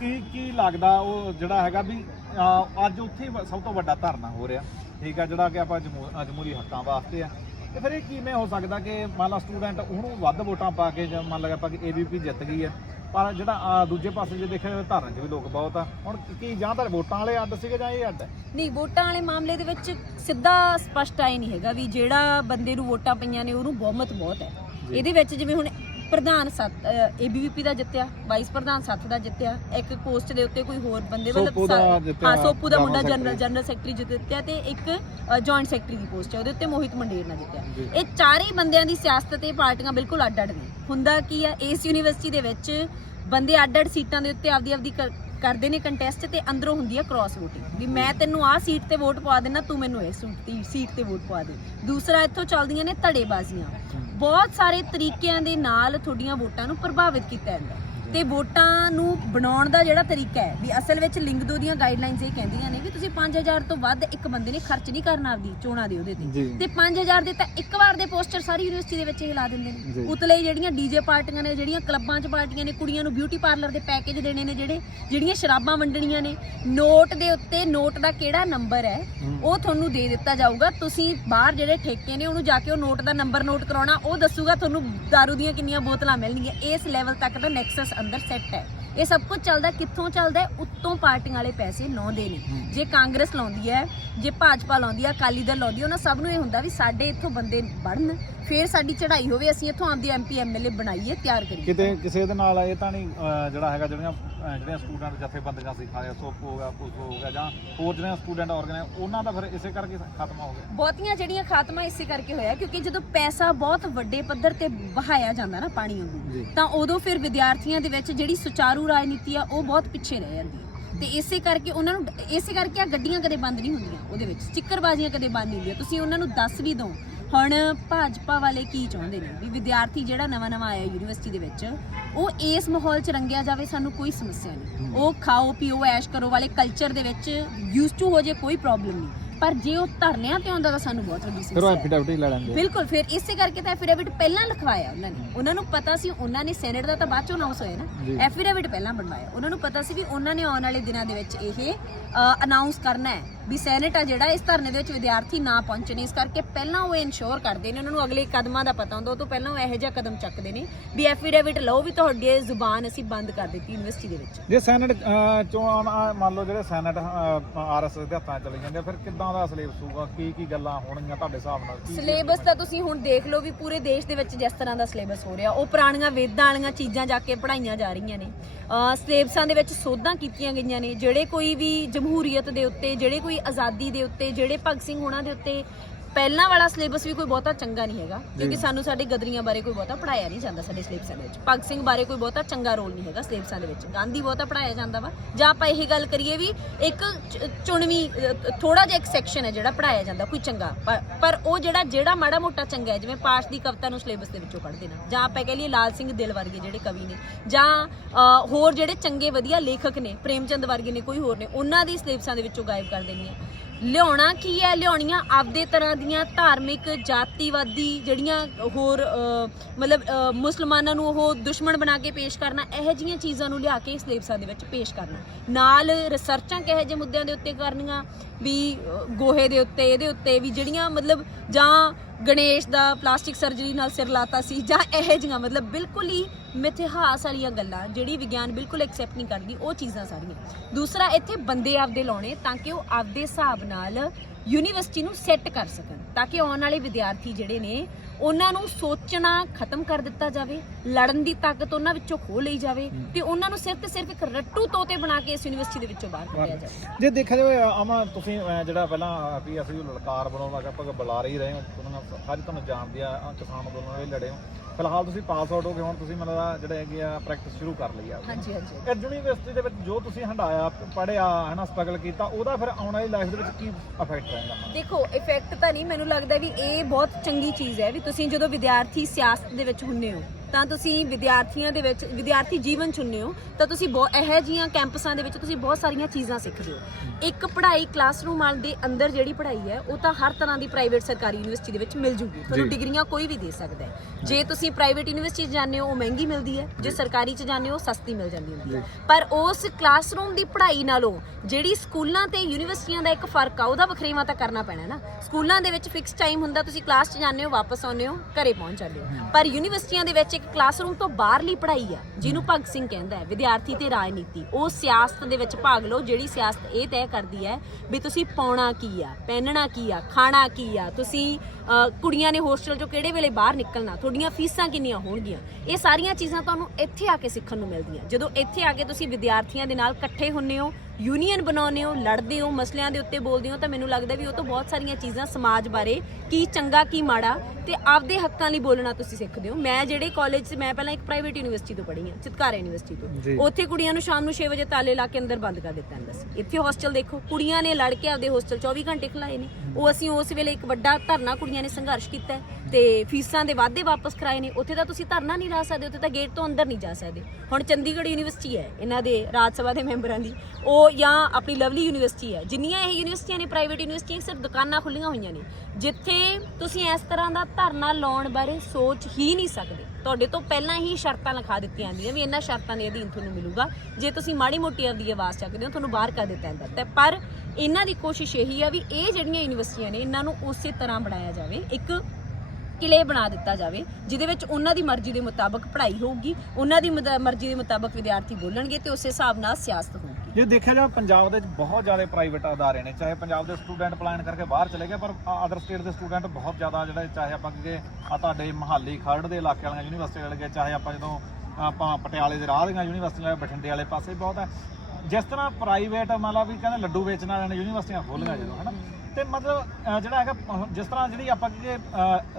ਕੀ ਕੀ ਲੱਗਦਾ ਉਹ ਜਿਹੜਾ ਹੈਗਾ ਵੀ ਅਹ, ਅੱਜ ਉੱਥੇ ਹੀ ਸਭ ਤੋਂ ਵੱਡਾ ਧਰਨਾ ਹੋ ਰਿਹਾ। ਠੀਕ ਆ ਜਿਹੜਾ ਕਿ ਆਪਾਂ ਅਹ, ਜਮਹੂਰੀ ਹੱਕਾਂ ਵਾਸਤੇ ਆ। ਤੇ ਫਿਰ ਇਹ ਕਿਵੇਂ ਹੋ ਸਕਦਾ ਕਿ ਮੰਨ ਲਾ ਸਟੂਡੈਂਟ ਉਹਨੂੰ ਵੱਧ ਵੋਟਾਂ ਪਾ ਕੇ ਜਾਂ ਮੰਨ ਲਗਾ ਆਪਾਂ ਕਿ ਏਬੀਪੀ ਜਿੱਤ ਗਈ ਹੈ ਪਰ ਜਿਹੜਾ ਅਹ, ਦੂਜੇ ਪਾਸੇ ਜੇ ਦੇਖਿਆ ਜਾਵੇ ਧਰਨੇ 'ਚ ਵੀ ਲੋਕ ਬਹੁਤ ਆ। ਹੁਣ ਕੀ ਜਾਂ ਤਾਂ ਵੋਟਾਂ ਵਾਲੇ ਅੱਡ ਸੀਗੇ ਜਾਂ ਇਹ ਅੱਡ? ਹੈ ਨਹੀਂ ਵੋਟਾਂ ਵਾਲੇ ਮਾਮਲੇ ਦੇ ਵਿੱਚ ਸਿੱਧਾ ਸਪਸ਼ਟ ਆਏ ਨਹੀਂ ਹੈਗਾ ਵੀ ਜਿਹੜਾ ਬੰਦੇ ਨੂੰ ਵੋਟਾਂ ਪਈਆਂ ਨੇ ਉਹਨੂੰ ਬਹੁਮਤ ਬਹੁਤ ਹੈ। ਜੀ। ਇਹਦੇ ਵਿੱਚ ਜਿਵੇਂ ਹੁਣ ਪ੍ਰਧਾਨ ਸੱਤ ਏਬੀਵੀਪੀ ਦਾ ਜਿੱਤਿਆ ਵਾਈਸ ਪ੍ਰਧਾਨ ਸੱਤ ਦਾ ਜਿੱਤਿਆ ਇੱਕ ਪੋਸਟ ਦੇ ਉੱਤੇ ਕੋਈ ਹੋਰ ਬੰਦੇ ਸੋਪੂ ਦਾ ਸਾ- ਜਿੱਤਿਆ, ਹਾਂ ਸੋਪੂ ਦਾ ਮੁੰਡਾ ਜਨਰਲ ਜਨਰਲ ਜਨਰਲ ਸੈਕਟਰੀ ਜਿੱਤਿਆ ਤੇ ਇੱਕ ਜੁਆਇੰਟ ਸੈਕਟਰੀ ਦੀ ਪੋਸਟ ਹੈ ਉਹਦੇ ਉੱਤੇ ਮੋਹਿਤ ਮੰਡੇਰ ਨਾਲ ਜਿੱਤਿਆ। ਇਹ ਚਾਰੇ ਬੰਦਿਆਂ ਦੀ ਸਿਆਸਤ ਤੇ ਪਾਰਟੀਆਂ ਬਿਲਕੁਲ ਅੱਡ-ਅੱਡ ਨੇ। ਹੁੰਦਾ ਕੀ ਆ ਇਸ ਯੂਨੀਵਰਸਿਟੀ ਦੇ ਵਿੱਚ ਬੰਦੇ ਅੱਡ-ਅੱਡ ਸੀਟਾਂ ਦੇ ਉੱਤੇ ਆਪਦੀ ਆਪਦੀ ਕਰਦੇ ਨੇ ਕੰਟੈਸਟ ਤੇ ਅੰਦਰੋਂ ਹੁੰਦੀ ਆ ਕ੍ਰਾਸ VOTING ਵੀ ਮੈਂ ਤੈਨੂੰ ਆਹ ਸੀਟ ਤੇ ਵੋਟ ਪਵਾ ਦੇਣਾ ਤੂੰ ਮੈਨੂੰ ਇਸ ਸੀਟ ਤੇ ਵੋਟ ਪਵਾ ਦੇ। ਦੂਸਰਾ ਇੱਥੋਂ ਚੱਲਦੀਆਂ ਨੇ ਧੜੇਬਾਜ਼ੀਆਂ। ਬਹੁਤ ਸਾਰੇ ਤਰੀਕਿਆਂ ਦੇ ਨਾਲ ਤੁਹਾਡੀਆਂ ਵੋਟਾਂ ਨੂੰ ਪ੍ਰਭਾਵਿਤ ਕੀਤਾ ਜਾਂਦਾ ਹੈ। ਤੇ ਵੋਟਾਂ ਨੂੰ ਬਣਾਉਣ ਦਾ ਜਿਹੜਾ ਤਰੀਕਾ ਹੈ ਵੀ ਅਸਲ ਵਿੱਚ ਲਿੰਗ ਦੋ ਦੀਆਂ ਗਾਈਡਲਾਈਨਸ ਇਹ ਕਹਿੰਦੀਆਂ ਨੇ ਵੀ ਤੁਸੀਂ 5000 ਤੋਂ ਵੱਧ ਇੱਕ ਬੰਦੇ ਨੇ ਖਰਚ ਨਹੀਂ ਕਰਨਾ ਆਪਦੀ ਚੋਣਾਂ ਦੇ ਉਹਦੇ ਤੇ। ਤੇ 5000 ਦੇ ਤਾਂ ਇੱਕ ਵਾਰ ਦੇ ਪੋਸਟਰ ਸਾਰੀ ਯੂਨੀਵਰਸਿਟੀ ਦੇ ਵਿੱਚ ਇਹ ਲਾ ਦਿੰਦੇ। ਨੇ। ਉਤਲੇ ਜਿਹੜੀਆਂ ਡੀਜੇ ਪਾਰਟੀਆਂ ਨੇ ਜਿਹੜੀਆਂ ਕਲੱਬਾਂ 'ਚ ਪਾਰਟੀਆਂ ਨੇ ਕੁੜੀਆਂ ਨੂੰ ਬਿਊਟੀ ਪਾਰਲਰ ਦੇ ਪੈਕੇਜ ਦੇਣੇ ਨੇ ਜਿਹੜੇ ਜਿਹੜੀਆਂ ਸ਼ਰਾਬਾਂ ਵੰਡਣੀਆਂ ਨੇ ਨੋਟ ਦੇ ਉੱਤੇ ਨੋਟ ਦਾ ਕਿਹੜਾ ਨੰਬਰ ਹੈ ਉਹ ਤੁਹਾਨੂੰ ਦੇ ਦਿੱਤਾ ਜਾਊਗਾ। ਤੁਸੀਂ ਬਾਹਰ ਜਿਹੜੇ ਠੇਕੇ ਨੇ ਉਹਨੂੰ ਜਾ ਕੇ ਉਹ ਨੋਟ ਦਾ ਨੰਬਰ ਨੋਟ ਕਰਾਉਣਾ ਉਹ ਦੱਸੂਗਾ ਤੁਹਾਨੂੰ दारू ਦੀਆਂ ਕਿੰਨੀਆਂ ਬੋਤਲਾਂ ਮਿਲਣਗੀਆਂ। ਇਸ ਲੈਵਲ ਤੱਕ ਦਾ ਨੈਕਸਸ ਅੰਦਰ ਸੈੱਟ ਹੈ। ਇਹ ਸਭ ਕੁਝ ਚੱਲਦਾ ਕਿੱਥੋਂ ਚੱਲਦਾ ਉੱਤੋਂ ਪਾਰਟੀਆਂ ਵਾਲੇ ਪੈਸੇ ਲਾਉਂਦੇ ਨੇ। ਜੇ ਕਾਂਗਰਸ ਲਾਉਂਦੀ ਹੈ ਜੇ ਭਾਜਪਾ ਲਾਉਂਦੀ ਹੈ ਅਕਾਲੀ ਦਲ ਲਾਉਂਦੀ ਹੈ ਉਹਨਾਂ ਸਭ ਨੂੰ ਇਹ ਹੁੰਦਾ ਵੀ ਸਾਡੇ ਇੱਥੋਂ ਬੰਦੇ ਵੜਨ ਫਿਰ ਸਾਡੀ ਚੜ੍ਹਾਈ ਹੋਵੇ ਅਸੀਂ ਇੱਥੋਂ ਆਪਦੀ ਐਮਪੀ ਐਮਐਲਏ ਬਣਾਈਏ ਤਿਆਰ ਕਰੀਏ। ਕਿਤੇ ਕਿਸੇ ਦੇ ਨਾਲ ਇਹ ਤਾਂ ਨਹੀਂ ਜਿਹੜਾ ਹੈਗਾ ਜਿਹੜੀਆਂ ਜਿਹੜੀਆਂ ਸਟੂਡੈਂਟ ਜਥੇਬੰਦੀਆਂ ਸਿਖਾਇਆ ਸੋਪ ਹੋ ਗਿਆ ਕੁਝ ਹੋ ਗਿਆ ਜਾਂ ਹੋਰ ਜਿਹੜੀਆਂ ਸਟੂਡੈਂਟ ਆਰਗੇਨਾਈਜ਼ ਉਹਨਾਂ ਦਾ ਫਿਰ ਇਸੇ ਕਰਕੇ ਖਤਮ ਹੋ ਗਿਆ। ਬਹੁਤੀਆਂ ਜਿਹੜੀਆਂ ਖਾਤਮਾ ਇਸੇ ਕਰਕੇ ਹੋਇਆ ਕਿਉਂਕਿ ਜਦੋਂ ਪੈਸਾ ਬਹੁਤ ਵੱਡੇ ਪੱਧਰ ਤੇ ਵਹਾਇਆ ਜਾਂਦਾ ਨਾ ਪਾਣੀ। ਵਾਂਗੂ ਤਾਂ ਉਦੋਂ ਫਿਰ ਵਿਦਿਆਰਥੀਆਂ ਦੇ ਵਿੱਚ ਜਿਹੜੀ ਸੁਚਾਰੂ ਰਾਜਨੀਤੀ ਆ, ਉਹ ਬਹੁਤ ਪਿੱਛੇ ਰਹਿ ਜਾਂਦੀ ਹੈ ਤੇ ਇਸੇ ਕਰਕੇ ਉਹਨਾਂ ਨੂੰ, ਇਸੇ ਕਰਕੇ ਆ ਗੱਡੀਆਂ ਕਦੇ ਬੰਦ ਨਹੀਂ ਹੁੰਦੀਆਂ ਉਹਦੇ ਵਿੱਚ। ਸਟਿੱਕਰਬਾਜ਼ੀਆਂ ਕਦੇ ਬੰਦ ਨਹੀਂ ਹੁੰਦੀਆਂ। ਤੁਸੀਂ ਉਹਨਾਂ ਨੂੰ ਦੱਸ ਵੀ ਦਿਓ। ਹੁਣ ਭਾਜਪਾ ਵਾਲੇ ਕੀ ਚਾਹੁੰਦੇ ਨੇ? ਵੀ ਵਿਦਿਆਰਥੀ ਜਿਹੜਾ ਨਵਾਂ ਨਵਾਂ ਆਇਆ ਯੂਨੀਵਰਸਿਟੀ ਦੇ ਵਿੱਚ, ਉਹ ਇਸ ਮਾਹੌਲ 'ਚ ਰੰਗਿਆ ਜਾਵੇ, ਸਾਨੂੰ ਕੋਈ ਸਮੱਸਿਆ ਨਹੀਂ। ਉਹ ਖਾਓ, ਪੀਓ, ਐਸ਼ ਕਰੋ ਵਾਲੇ ਕਲਚਰ ਦੇ ਵਿੱਚ ਯੂਜ਼ ਟੂ ਹੋ ਜੇ ਕੋਈ ਪ੍ਰੋਬਲਮ ਨਹੀਂ। ਪਰ ਜੇ ਉਹ ਧਰਨਿਆਂ ਤੇ ਆਉਂਦਾ ਤਾਂ ਸਾਨੂੰ ਬਹੁਤ ਵੱਡੀ ਫਿਰ ਉਹ ਸਮੱਸਿਆ ਹੈ। ਐਫੀਡੈਵਿਟ ਲੈ ਲੈਂਦੇ ਬਿਲਕੁਲ ਫਿਰ ਇਸੇ ਕਰਕੇ ਤਾਂ ਐਫੀਡੇਵਿਟ ਪਹਿਲਾਂ ਲਿਖਵਾਇਆ ਉਹਨਾਂ ਨੇ। ਉਹਨਾਂ ਨੂੰ ਪਤਾ ਸੀ ਉਹਨਾਂ ਨੇ ਸੈਨੇਟ ਦਾ ਤਾਂ ਬਾਅਦ ਚੋਂ ਅਨਾਉਂਸ ਹੋਇਆ ਜੀ। ਨਾ ਐਫੀਡੇਵਿਟ ਪਹਿਲਾਂ ਬਣਵਾਇਆ। ਉਹਨਾਂ ਨੂੰ ਪਤਾ ਸੀ ਵੀ ਉਹਨਾਂ ਨੇ ਆਉਣ ਵਾਲੇ ਦਿਨਾਂ ਦੇ ਵਿੱਚ ਇਹ ਅਨਾਉਂਸ ਕਰਨਾ ਹੈ ਵੀ ਸੈਨੇਟ ਆ ਜਿਹੜਾ ਇਸ ਧਰਨੇ ਦੇ ਵਿੱਚ ਵਿਦਿਆਰਥੀ ਨਾ ਪਹੁੰਚਣੇ। ਇਸ ਕਰਕੇ ਪਹਿਲਾਂ ਉਹ ਇਨਸ਼ੋਰ ਕਰਦੇ ਨੇ ਉਹਨਾਂ ਨੂੰ ਅਗਲੇ ਕਦਮਾਂ ਦਾ ਪਤਾ ਹੁੰਦਾ ਉਹ ਤੋਂ ਪਹਿਲਾਂ ਉਹ ਇਹੋ ਜਿਹਾ ਕਦਮ ਚੱਕਦੇ ਨੇ ਵੀ ਐਫੀਡੇਵਿਟ ਲਓ ਵੀ ਤੁਹਾਡੀ ਜ਼ੁਬਾਨ ਅਸੀਂ ਬੰਦ ਕਰ ਦਿੱਤੀ ਯੂਨੀਵਰਸਿਟੀ ਦੇ ਵਿੱਚ। ਜੇ ਸੈਨੇਟ ਅਹ, ਅਹ, ਮੰਨ ਲਓ ਜਿਹੜੇ ਸੈਨੇਟ ਆਰਐਸਐਸ ਦੇ ਹੱਥਾਂ 'ਚ ਚਲੇ ਜਾਂਦੇ ਆ, ਫਿਰ ਕਿੱਦਾਂ ਦਾ ਸਿਲੇਬਸ ਹੋਊਗਾ ਕੀ ਕੀ ਗੱਲਾਂ ਹੋਣਗੀਆਂ ਤੁਹਾਡੇ ਹਿਸਾਬ ਨਾਲ ਕੀ- ਸਿਲੇਬਸ ਤਾਂ ਤੁਸੀਂ ਹੁਣ ਦੇਖ ਲਓ ਵੀ ਪੂਰੇ ਦੇਸ਼ ਦੇ ਵਿੱਚ ਜਿਸ ਤਰ੍ਹਾਂ ਦਾ ਸਿਲੇਬਸ ਹੋ ਰਿਹਾ ਉਹ ਪੁਰਾਣੀਆਂ ਵੇਦਾਂ ਵਾਲੀਆਂ ਚੀਜ਼ਾਂ ਜਾ ਕੇ ਪੜਾਈਆਂ ਜਾ ਰਹੀਆਂ ਨੇ। ਅਹ ਸਿਲੇਬਸਾਂ ਦੇ ਵਿੱਚ ਸੋਧਾਂ ਕੀਤੀਆਂ ਗਈਆਂ ਨੇ ਜਿਹੜੇ ਕੋਈ ਵੀ ਜਮਹੂਰੀਅਤ ਦੇ ਉੱਤੇ ਜਿਹੜੇ ਕੋਈ ਆਜ਼ਾਦੀ ਦੇ ਉੱਤੇ ਜਿਹੜੇ ਭਗਤ ਸਿੰਘ ਹੋਣਾ ਦੇ ਉੱਤੇ ਪਹਿਲਾਂ ਵਾਲਾ ਸਿਲੇਬਸ ਵੀ ਕੋਈ ਬਹੁਤਾ ਚੰਗਾ ਨਹੀਂ ਹੈਗਾ ਕਿਉਂਕਿ ਸਾਨੂੰ ਸਾਡੇ ਗਦਰੀਆਂ ਬਾਰੇ ਕੋਈ ਬਹੁਤਾ ਪੜਾਇਆ ਨਹੀਂ ਜਾਂਦਾ ਸਾਡੇ ਸਿਲੇਬਸਾਂ ਦੇ ਵਿੱਚ। ਭਗਤ ਸਿੰਘ ਬਾਰੇ ਕੋਈ ਬਹੁਤਾ ਚੰਗਾ ਰੋਲ ਨਹੀਂ ਹੈਗਾ ਸਿਲੇਬਸਾਂ ਦੇ ਵਿੱਚ। ਗਾਂਧੀ ਬਹੁਤਾ ਪੜਾਇਆ ਜਾਂਦਾ ਵਾ। ਜਾਂ ਆਪਾਂ ਇਹ ਗੱਲ ਕਰੀਏ ਵੀ ਇੱਕ ਚੁਣਵੀਂ ਥੋੜਾ ਜਿਹਾ ਇੱਕ ਸੈਕਸ਼ਨ ਹੈ ਜਿਹੜਾ ਪੜਾਇਆ ਜਾਂਦਾ ਕੋਈ ਚੰਗਾ। ਪਰ- ਉਹ ਜਿਹੜਾ ਜਿਹੜਾ ਮਾੜਾ ਮੋਟਾ ਚੰਗਾ ਹੈ ਜਿਵੇਂ ਪਾਸ਼ ਦੀ ਕਵਿਤਾ ਨੂੰ ਸਿਲੇਬਸ ਦੇ ਵਿੱਚੋਂ ਕੱਢ ਦੇਣਾ। ਜਾਂ ਆਪਾਂ ਕਹਿ ਲਈਏ ਲਾਲ ਸਿੰਘ ਦਿਲ ਵਰਗੇ ਜਿਹੜੇ ਕਵੀ ਨੇ ਜਾਂ ਹੋਰ ਜਿਹੜੇ ਚੰਗੇ ਵਧੀਆ ਲੇਖਕ ਨੇ ਪ੍ਰੇਮਚੰਦ ਵਰਗੇ ਨੇ ਕੋਈ ਹੋਰ ਨੇ ਉਹਨਾਂ ਦੀ ਸਿਲੇਬਸਾਂ ਦੇ ਵਿੱਚੋਂ ਗਾਇਬ ਕਰ ਦੇਣੀ ਹੈ ਲਿਆਉਣਾ ਕੀ ਹੈ? ਲਿਆਉਣੀਆਂ ਆਪਦੇ ਤਰ੍ਹਾਂ ਦੀਆਂ ਧਾਰਮਿਕ ਜਾਤੀਵਾਦੀ ਜਿਹੜੀਆਂ ਹੋਰ ਮਤਲਬ ਮੁਸਲਮਾਨਾਂ ਨੂੰ ਉਹ ਦੁਸ਼ਮਣ ਬਣਾ ਕੇ ਪੇਸ਼ ਕਰਨਾ, ਇਹੋ ਜਿਹੀਆਂ ਚੀਜ਼ਾਂ ਨੂੰ ਲਿਆ ਕੇ ਸਿਲੇਬਸਾਂ ਦੇ ਵਿੱਚ ਪੇਸ਼ ਕਰਨਾ। ਨਾਲ ਰਿਸਰਚਾਂ ਕਿਹੋ ਜਿਹੇ ਮੁੱਦਿਆਂ ਦੇ ਉੱਤੇ ਕਰਨੀਆਂ, ਵੀ ਗੋਹੇ ਦੇ ਉੱਤੇ, ਇਹਦੇ ਉੱਤੇ ਵੀ ਜਿਹੜੀਆਂ, ਮਤਲਬ, ਜਾਂ ਗਣੇਸ਼ ਦਾ ਪਲਾਸਟਿਕ ਸਰਜਰੀ ਨਾਲ ਸਿਰ ਲਾਤਾ ਸੀ ਜਾਂ ਇਹੋ ਜਿਹੀਆਂ ਮਤਲਬ ਬਿਲਕੁਲ ਹੀ ਮਿਥਿਹਾਸ ਵਾਲੀਆਂ ਗੱਲਾਂ, ਜਿਹੜੀ ਵਿਗਿਆਨ ਬਿਲਕੁਲ ਐਕਸੈਪਟ ਨਹੀਂ ਕਰਦੀ, ਉਹ ਚੀਜ਼ਾਂ ਸਾਰੀਆਂ। ਦੂਸਰਾ, ਇੱਥੇ ਬੰਦੇ ਆਪਦੇ ਲਾਉਣੇ ਤਾਂ ਕਿ ਉਹ ਆਪਦੇ ਹਿਸਾਬ ਨਾਲ ਯੂਨੀਵਰਸਿਟੀ ਨੂੰ ਸੈੱਟ ਕਰ ਸਕਣ, ਤਾਂ ਕਿ ਆਉਣ ਵਾਲੇ ਵਿਦਿਆਰਥੀ ਜਿਹੜੇ ਨੇ ਉਹਨਾਂ ਨੂੰ ਸੋਚਣਾ ਖਤਮ ਕਰ ਦਿੱਤਾ ਜਾਵੇ ਲੜਨ ਦੀ ਤਾਕਤ ਉਹਨਾਂ ਵਿੱਚੋਂ ਖੋਹ ਲਈ ਜਾਵੇ ਤੇ ਉਹਨਾਂ ਨੂੰ ਸਿਰਫ ਤੇ ਸਿਰਫ ਇੱਕ ਰੱਟੂ ਤੋਤੇ ਬਣਾ ਕੇ ਇਸ ਯੂਨੀਵਰਸਿਟੀ ਦੇ ਵਿੱਚੋਂ ਬਾਹਰ ਕੱਢਿਆ ਜਾਵੇ। ਜੇ ਦੇਖਿਆ ਜਾਵੇ ਆਮਾ ਤੁਸੀਂ ਜਿਹੜਾ ਪਹਿਲਾਂ ਵੀ ਅਸੀਂ ਲਲਕਾਰ ਬਣਾਉਣ ਆਪਾਂ ਬੁਲਾ ਰਹੀ ਰਹੇ ਹੋ ਤੁਹਾਨੂੰ ਸਾਰੀ ਤੁਹਾਨੂੰ ਜਾਣਦੇ ਆ ਕਿਸਾਨ ਅੰਦੋਲਨ ਵੀ ਲੜੇ ਹੋ। ਫਿਲਹਾਲ ਤੁਸੀਂ ਪਾਸ ਆਊਟ ਹੋ ਗਏ ਹੁਣ ਤੁਸੀਂ ਮਤਲਬ ਜਿਹੜੇ ਹੈਗੇ ਆ ਪ੍ਰੈਕਟਿਸ ਸ਼ੁਰੂ ਕਰ ਲਈ ਆ। ਹਾਂਜੀ ਹਾਂਜੀ। ਇਹ ਯੂਨੀਵਰਸਿਟੀ ਦੇ ਵਿੱਚ ਜੋ ਤੁਸੀਂ ਹੰਡਾਇਆ ਪੜਿਆ ਹਨਾ ਸਟਰਗਲ ਕੀਤਾ ਉਹਦਾ ਫਿਰ ਆਉਣ ਵਾਲੀ ਲਾਈਫ ਦੇ ਵਿੱਚ ਕੀ ਇਫੈਕਟ ਰਹੇਗਾ ਦੇਖੋ ਇਫੈਕਟ ਤਾਂ ਨਹੀਂ ਮੈਨੂੰ ਲੱਗਦਾ ਵੀ ਇਹ ਬਹੁਤ ਚੰਗੀ ਚੀਜ਼ ਹੈ ਵੀ ਤੁਸੀਂ ਜਦੋਂ ਵਿਦਿਆਰਥੀ ਸਿਆਸਤ ਦੇ ਵਿੱਚ ਹੁੰਨੇ ਹੋ ਤਾਂ ਤੁਸੀਂ ਵਿਦਿਆਰਥੀਆਂ ਦੇ ਵਿੱਚ ਵਿਦਿਆਰਥੀ ਜੀਵਨ ਚੁਣਨੇ ਹੋ ਤਾਂ ਤੁਸੀਂ ਬਹੁਤ ਇਹੋ ਜੀਆਂ ਕੈਂਪਸਾਂ ਦੇ ਵਿੱਚ ਤੁਸੀਂ ਬਹੁਤ ਸਾਰੀਆਂ ਚੀਜ਼ਾਂ ਸਿੱਖਦੇ ਹੋ। ਇੱਕ ਪੜ੍ਹਾਈ ਕਲਾਸਰੂਮ ਵਾਲ ਦੇ ਅੰਦਰ ਜਿਹੜੀ ਪੜ੍ਹਾਈ ਹੈ ਉਹ ਤਾਂ ਹਰ ਤਰ੍ਹਾਂ ਦੀ ਪ੍ਰਾਈਵੇਟ ਸਰਕਾਰੀ ਯੂਨੀਵਰਸਿਟੀ ਦੇ ਵਿੱਚ ਮਿਲ ਜੂਗੀ। ਤੁਹਾਨੂੰ। ਡਿਗਰੀਆਂ ਕੋਈ ਵੀ ਦੇ ਸਕਦਾ ਹੈ। ਜੇ। ਤੁਸੀਂ ਪ੍ਰਾਈਵੇਟ ਯੂਨੀਵਰਸਿਟੀ 'ਚ ਜਾਂਦੇ ਹੋ ਉਹ ਮਹਿੰਗੀ ਮਿਲਦੀ ਹੈ। ਜੇ ਸਰਕਾਰੀ 'ਚ ਜਾਂਦੇ ਹੋ ਸਸਤੀ ਮਿਲ ਜਾਂਦੀ ਹੁੰਦੀ ਹੈ ਪਰ ਉਸ ਕਲਾਸਰੂਮ ਦੀ ਪੜ੍ਹਾਈ ਨਾਲੋਂ ਜਿਹੜੀ ਸਕੂਲਾਂ ਤੇ ਯੂਨੀਵਰਸਿਟੀਆਂ ਦਾ ਇੱਕ ਫ਼ਰਕ ਆ ਉਹਦਾ ਵਖਰੇਵਾਂ ਤਾਂ ਕਰਨਾ ਪੈਣਾ ਨਾ। ਸਕੂਲਾਂ ਦੇ ਵਿੱਚ ਫਿਕਸ ਟਾਈਮ ਹੁੰਦਾ ਤੁਸੀਂ ਕਲਾਸ 'ਚ ਜਾਂਦੇ ਹੋ ਵਾਪਸ ਆਉਂਦੇ ਹੋ ਘਰੇ ਪਹੁੰਚ ਜਾਂਦੇ ਹੋ। ਪਰ ਯੂਨੀਵਰਸਿਟੀਆਂ ਦੇ ਵਿੱਚ ਇੱਕ ਕਲਾਸਰੂਮ ਤੋਂ ਬਾਹਰਲੀ ਪੜ੍ਹਾਈ ਆ, ਜਿਹਨੂੰ ਭਗਤ ਸਿੰਘ ਕਹਿੰਦਾ ਹੈ, ਵਿਦਿਆਰਥੀ ਤੇ ਰਾਜਨੀਤੀ। ਉਹ ਸਿਆਸਤ ਦੇ ਵਿੱਚ ਭਾਗ ਲਓ, ਜਿਹੜੀ ਸਿਆਸਤ ਇਹ ਤੈਅ ਕਰਦੀ ਹੈ ਵੀ ਤੁਸੀਂ ਪਾਉਣਾ ਕੀ ਆ, ਪਹਿਨਣਾ ਕੀ ਆ, ਖਾਣਾ ਕੀ ਆ, ਤੁਸੀਂ ਕੁੜੀਆਂ ਨੇ ਹੋਸਟਲ ਚੋਂ ਕਿਹੜੇ ਵੇਲੇ ਬਾਹਰ ਨਿਕਲਣਾ ਤੁਹਾਡੀਆਂ ਫੀਸਾਂ ਕਿੰਨੀਆਂ ਹੋਣਗੀਆਂ? ਇਹ ਸਾਰੀਆਂ ਚੀਜ਼ਾਂ ਤੁਹਾਨੂੰ ਇੱਥੇ ਆ ਕੇ ਸਿੱਖਣ ਨੂੰ ਮਿਲਦੀਆਂ। ਜਦੋਂ ਇੱਥੇ ਆ ਕੇ ਤੁਸੀਂ ਵਿਦਿਆਰਥੀਆਂ ਦੇ ਨਾਲ ਇਕੱਠੇ ਹੁੰਨੇ ਹੋ ਯੂਨੀਅਨ ਬਣਾਉਂਦੇ ਹੋ ਲੜਦੇ ਹੋ ਮਸਲਿਆਂ ਦੇ ਉੱਤੇ ਬੋਲਦੇ ਹੋ ਤਾਂ ਮੈਨੂੰ ਲੱਗਦਾ ਵੀ ਉਹ ਤੋਂ ਬਹੁਤ ਸਾਰੀਆਂ ਚੀਜ਼ਾਂ ਸਮਾਜ ਬਾਰੇ ਕੀ ਚੰਗਾ ਕੀ ਮਾੜਾ ਤੇ ਆਪਦੇ ਹੱਕਾਂ ਲਈ ਬੋਲਣਾ ਤੁਸੀਂ ਸਿੱਖਦੇ ਹੋ। ਮੈਂ ਜਿਹੜੇ ਕਾਲਜ 'ਚ ਮੈਂ ਪਹਿਲਾਂ ਇੱਕ ਪ੍ਰਾਈਵੇਟ ਯੂਨੀਵਰਸਿਟੀ ਤੋਂ ਪੜ੍ਹੀ ਹਾਂ ਚਿਤਕਾਰਾ ਯੂਨੀਵਰਸਿਟੀ। ਤੋਂ। ਉੱਥੇ ਕੁੜੀਆਂ ਨੂੰ ਸ਼ਾਮ ਨੂੰ 6 ਵਜੇ ਤਾਲੇ ਲਾ ਕੇ ਅੰਦਰ ਬੰਦ ਕਰ ਦਿੱਤਾ ਜਾਂਦਾ ਸੀ। ਇੱਥੇ ਹੋਸਟਲ ਦੇਖੋ ਕੁੜੀਆਂ ਨੇ ਲੜ ਕੇ ਆਪਦੇ ਹੋਸਟਲ 24 ਘੰਟੇ ਖਲਾਏ ਨੇ। ਉਹ ਅਸੀਂ ਉਸ ਵੇਲੇ ਇੱਕ ਵੱਡਾ ਧਰਨਾ ਕੁੜੀਆਂ ਨੇ ਸੰਘਰਸ਼ ਕੀਤਾ ਤੇ ਫੀਸਾਂ ਦੇ ਵਾਅਦੇ ਵਾਪਸ ਕਰਾਏ ਨੇ, ਉੱਥੇ ਤਾਂ ਤੁਸੀਂ ਧਰਨਾ ਨਹੀਂ ਲਾ ਸਕਦੇ, ਉੱਥੇ ਤਾਂ ਗੇਟ ਤੋਂ ਅੰਦਰ ਨਹੀਂ ਜਾ ਸਕਦੇ। ਹੁਣ ਚੰਡੀਗੜ੍ਹ ਯੂਨੀਵਰਸਿਟੀ ਹੈ, ਇਹਨਾਂ ਦੇ ਰਾਜ ਸਭਾ ਦੇ ਮੈਂਬਰਾਂ ਦੀ, ਉਹ ਜਾਂ ਆਪਣੀ ਲਵਲੀ ਯੂਨੀਵਰਸਿਟੀ ਹੈ, ਜਿੰਨੀਆਂ ਇਹ ਯੂਨੀਵਰਸਿਟੀਆਂ ਨੇ ਪ੍ਰਾਈਵੇਟ ਯੂਨੀਵਰਸਿਟੀਆਂ ਸਿਰਫ ਦੁਕਾਨਾਂ ਖੁੱਲੀਆਂ ਹੋਈਆਂ ਨੇ, ਜਿੱਥੇ ਤੁਸੀਂ ਇਸ ਤਰ੍ਹਾਂ ਦਾ ਧਰਨਾ ਲਾਉਣ ਬਾਰੇ ਸੋਚ ਹੀ ਨਹੀਂ ਸਕਦੇ। ਤੁਹਾਡੇ ਤੋਂ ਪਹਿਲਾਂ ਹੀ ਸ਼ਰਤਾਂ ਲਿਖਾ ਦਿੱਤੀਆਂ ਜਾਂਦੀਆਂ ਵੀ ਇਹਨਾਂ ਸ਼ਰਤਾਂ ਦੇ ਅਧੀਨ ਤੁਹਾਨੂੰ ਮਿਲੂਗਾ। ਜੇ ਤੁਸੀਂ ਮਾੜੀ ਮੋਟੀ ਆਪਦੀ ਆਵਾਜ਼ ਚੱਕਦੇ ਹੋ, ਤੁਹਾਨੂੰ ਬਾਹਰ ਕਰ ਦਿੱਤਾ ਜਾਂਦਾ। ਤੇ ਪਰ ਇਹਨਾਂ ਦੀ ਕੋਸ਼ਿਸ਼ ਇਹੀ ਆ ਵੀ ਇਹ ਜਿਹੜੀਆਂ ਯੂਨੀਵਰਸਿਟੀਆਂ ਨੇ, ਇਹਨਾਂ ਨੂੰ ਉਸੇ ਤਰ੍ਹਾਂ ਬਣਾਇਆ ਜਾਵੇ, ਇੱਕ ਕਿਲੇ ਬਣਾ ਦਿੱਤਾ ਜਾਵੇ, ਜਿਹਦੇ ਵਿੱਚ ਉਹਨਾਂ ਦੀ ਮਰਜ਼ੀ ਦੇ ਮੁਤਾਬਕ ਪੜ੍ਹਾਈ ਹੋਊਗੀ, ਉਹਨਾਂ ਦੀ ਮਦ- ਮਰਜ਼ੀ ਦੇ ਮੁਤਾਬਕ ਵਿਦਿਆਰਥੀ ਬੋਲਣਗੇ ਤੇ ਉਸੇ ਹਿਸਾਬ ਨਾਲ ਸਿਆਸਤ ਹੋਊਗੀ। ਜੇ ਦੇਖਿਆ ਜਾਵੇ ਪੰਜਾਬ ਦੇ ਵਿੱਚ ਬਹੁਤ ਜ਼ਿਆਦਾ ਪ੍ਰਾਈਵੇਟ ਅਦਾਰੇ ਨੇ, ਚਾਹੇ ਪੰਜਾਬ ਦੇ ਸਟੂਡੈਂਟ ਪਲਾਨ ਕਰਕੇ ਬਾਹਰ ਚਲੇ ਗਏ, ਪਰ ਅਦਰ ਸਟੇਟ ਦੇ ਸਟੂਡੈਂਟ ਬਹੁਤ ਜ਼ਿਆਦਾ ਜਿਹੜਾ ਚਾਹੇ ਆਪਾਂ ਕਿ ਆ ਤੁਹਾਡੇ ਮਹਾਲੀ ਖਰੜ ਦੇ ਇਲਾਕੇ ਵਾਲੀਆਂ ਯੂਨੀਵਰਸਿਟੀ ਚਲੇ ਗਏ, ਚਾਹੇ ਆਪਾਂ ਜਦੋਂ ਆਪਾਂ ਪਟਿਆਲੇ ਦੇ ਰਾਹ ਦੀਆਂ ਯੂਨੀਵਰਸਿਟੀਆਂ ਲੈ ਬਠਿੰਡੇ ਵਾਲੇ ਪਾਸੇ ਬਹੁਤ ਹੈ ਜਿਸ ਤਰ੍ਹਾਂ ਪ੍ਰਾਈਵੇਟ ਮਤਲਬ ਵੀ ਕਹਿੰਦੇ ਲੱਡੂ ਵੇਚਣ ਵਾਲਿਆਂ ਨੇ ਯੂਨੀਵਰਸਿਟੀਆਂ ਖੋਲ੍ਹੀਆਂ ਜਦੋਂ ਹਨਾ? ਤੇ ਮਤਲਬ ਅਹ, ਜਿਹੜਾ ਹੈਗਾ ਅਹ, ਜਿਸ ਤਰ੍ਹਾਂ ਜਿਹੜੀ ਆਪਾਂ ਕਿ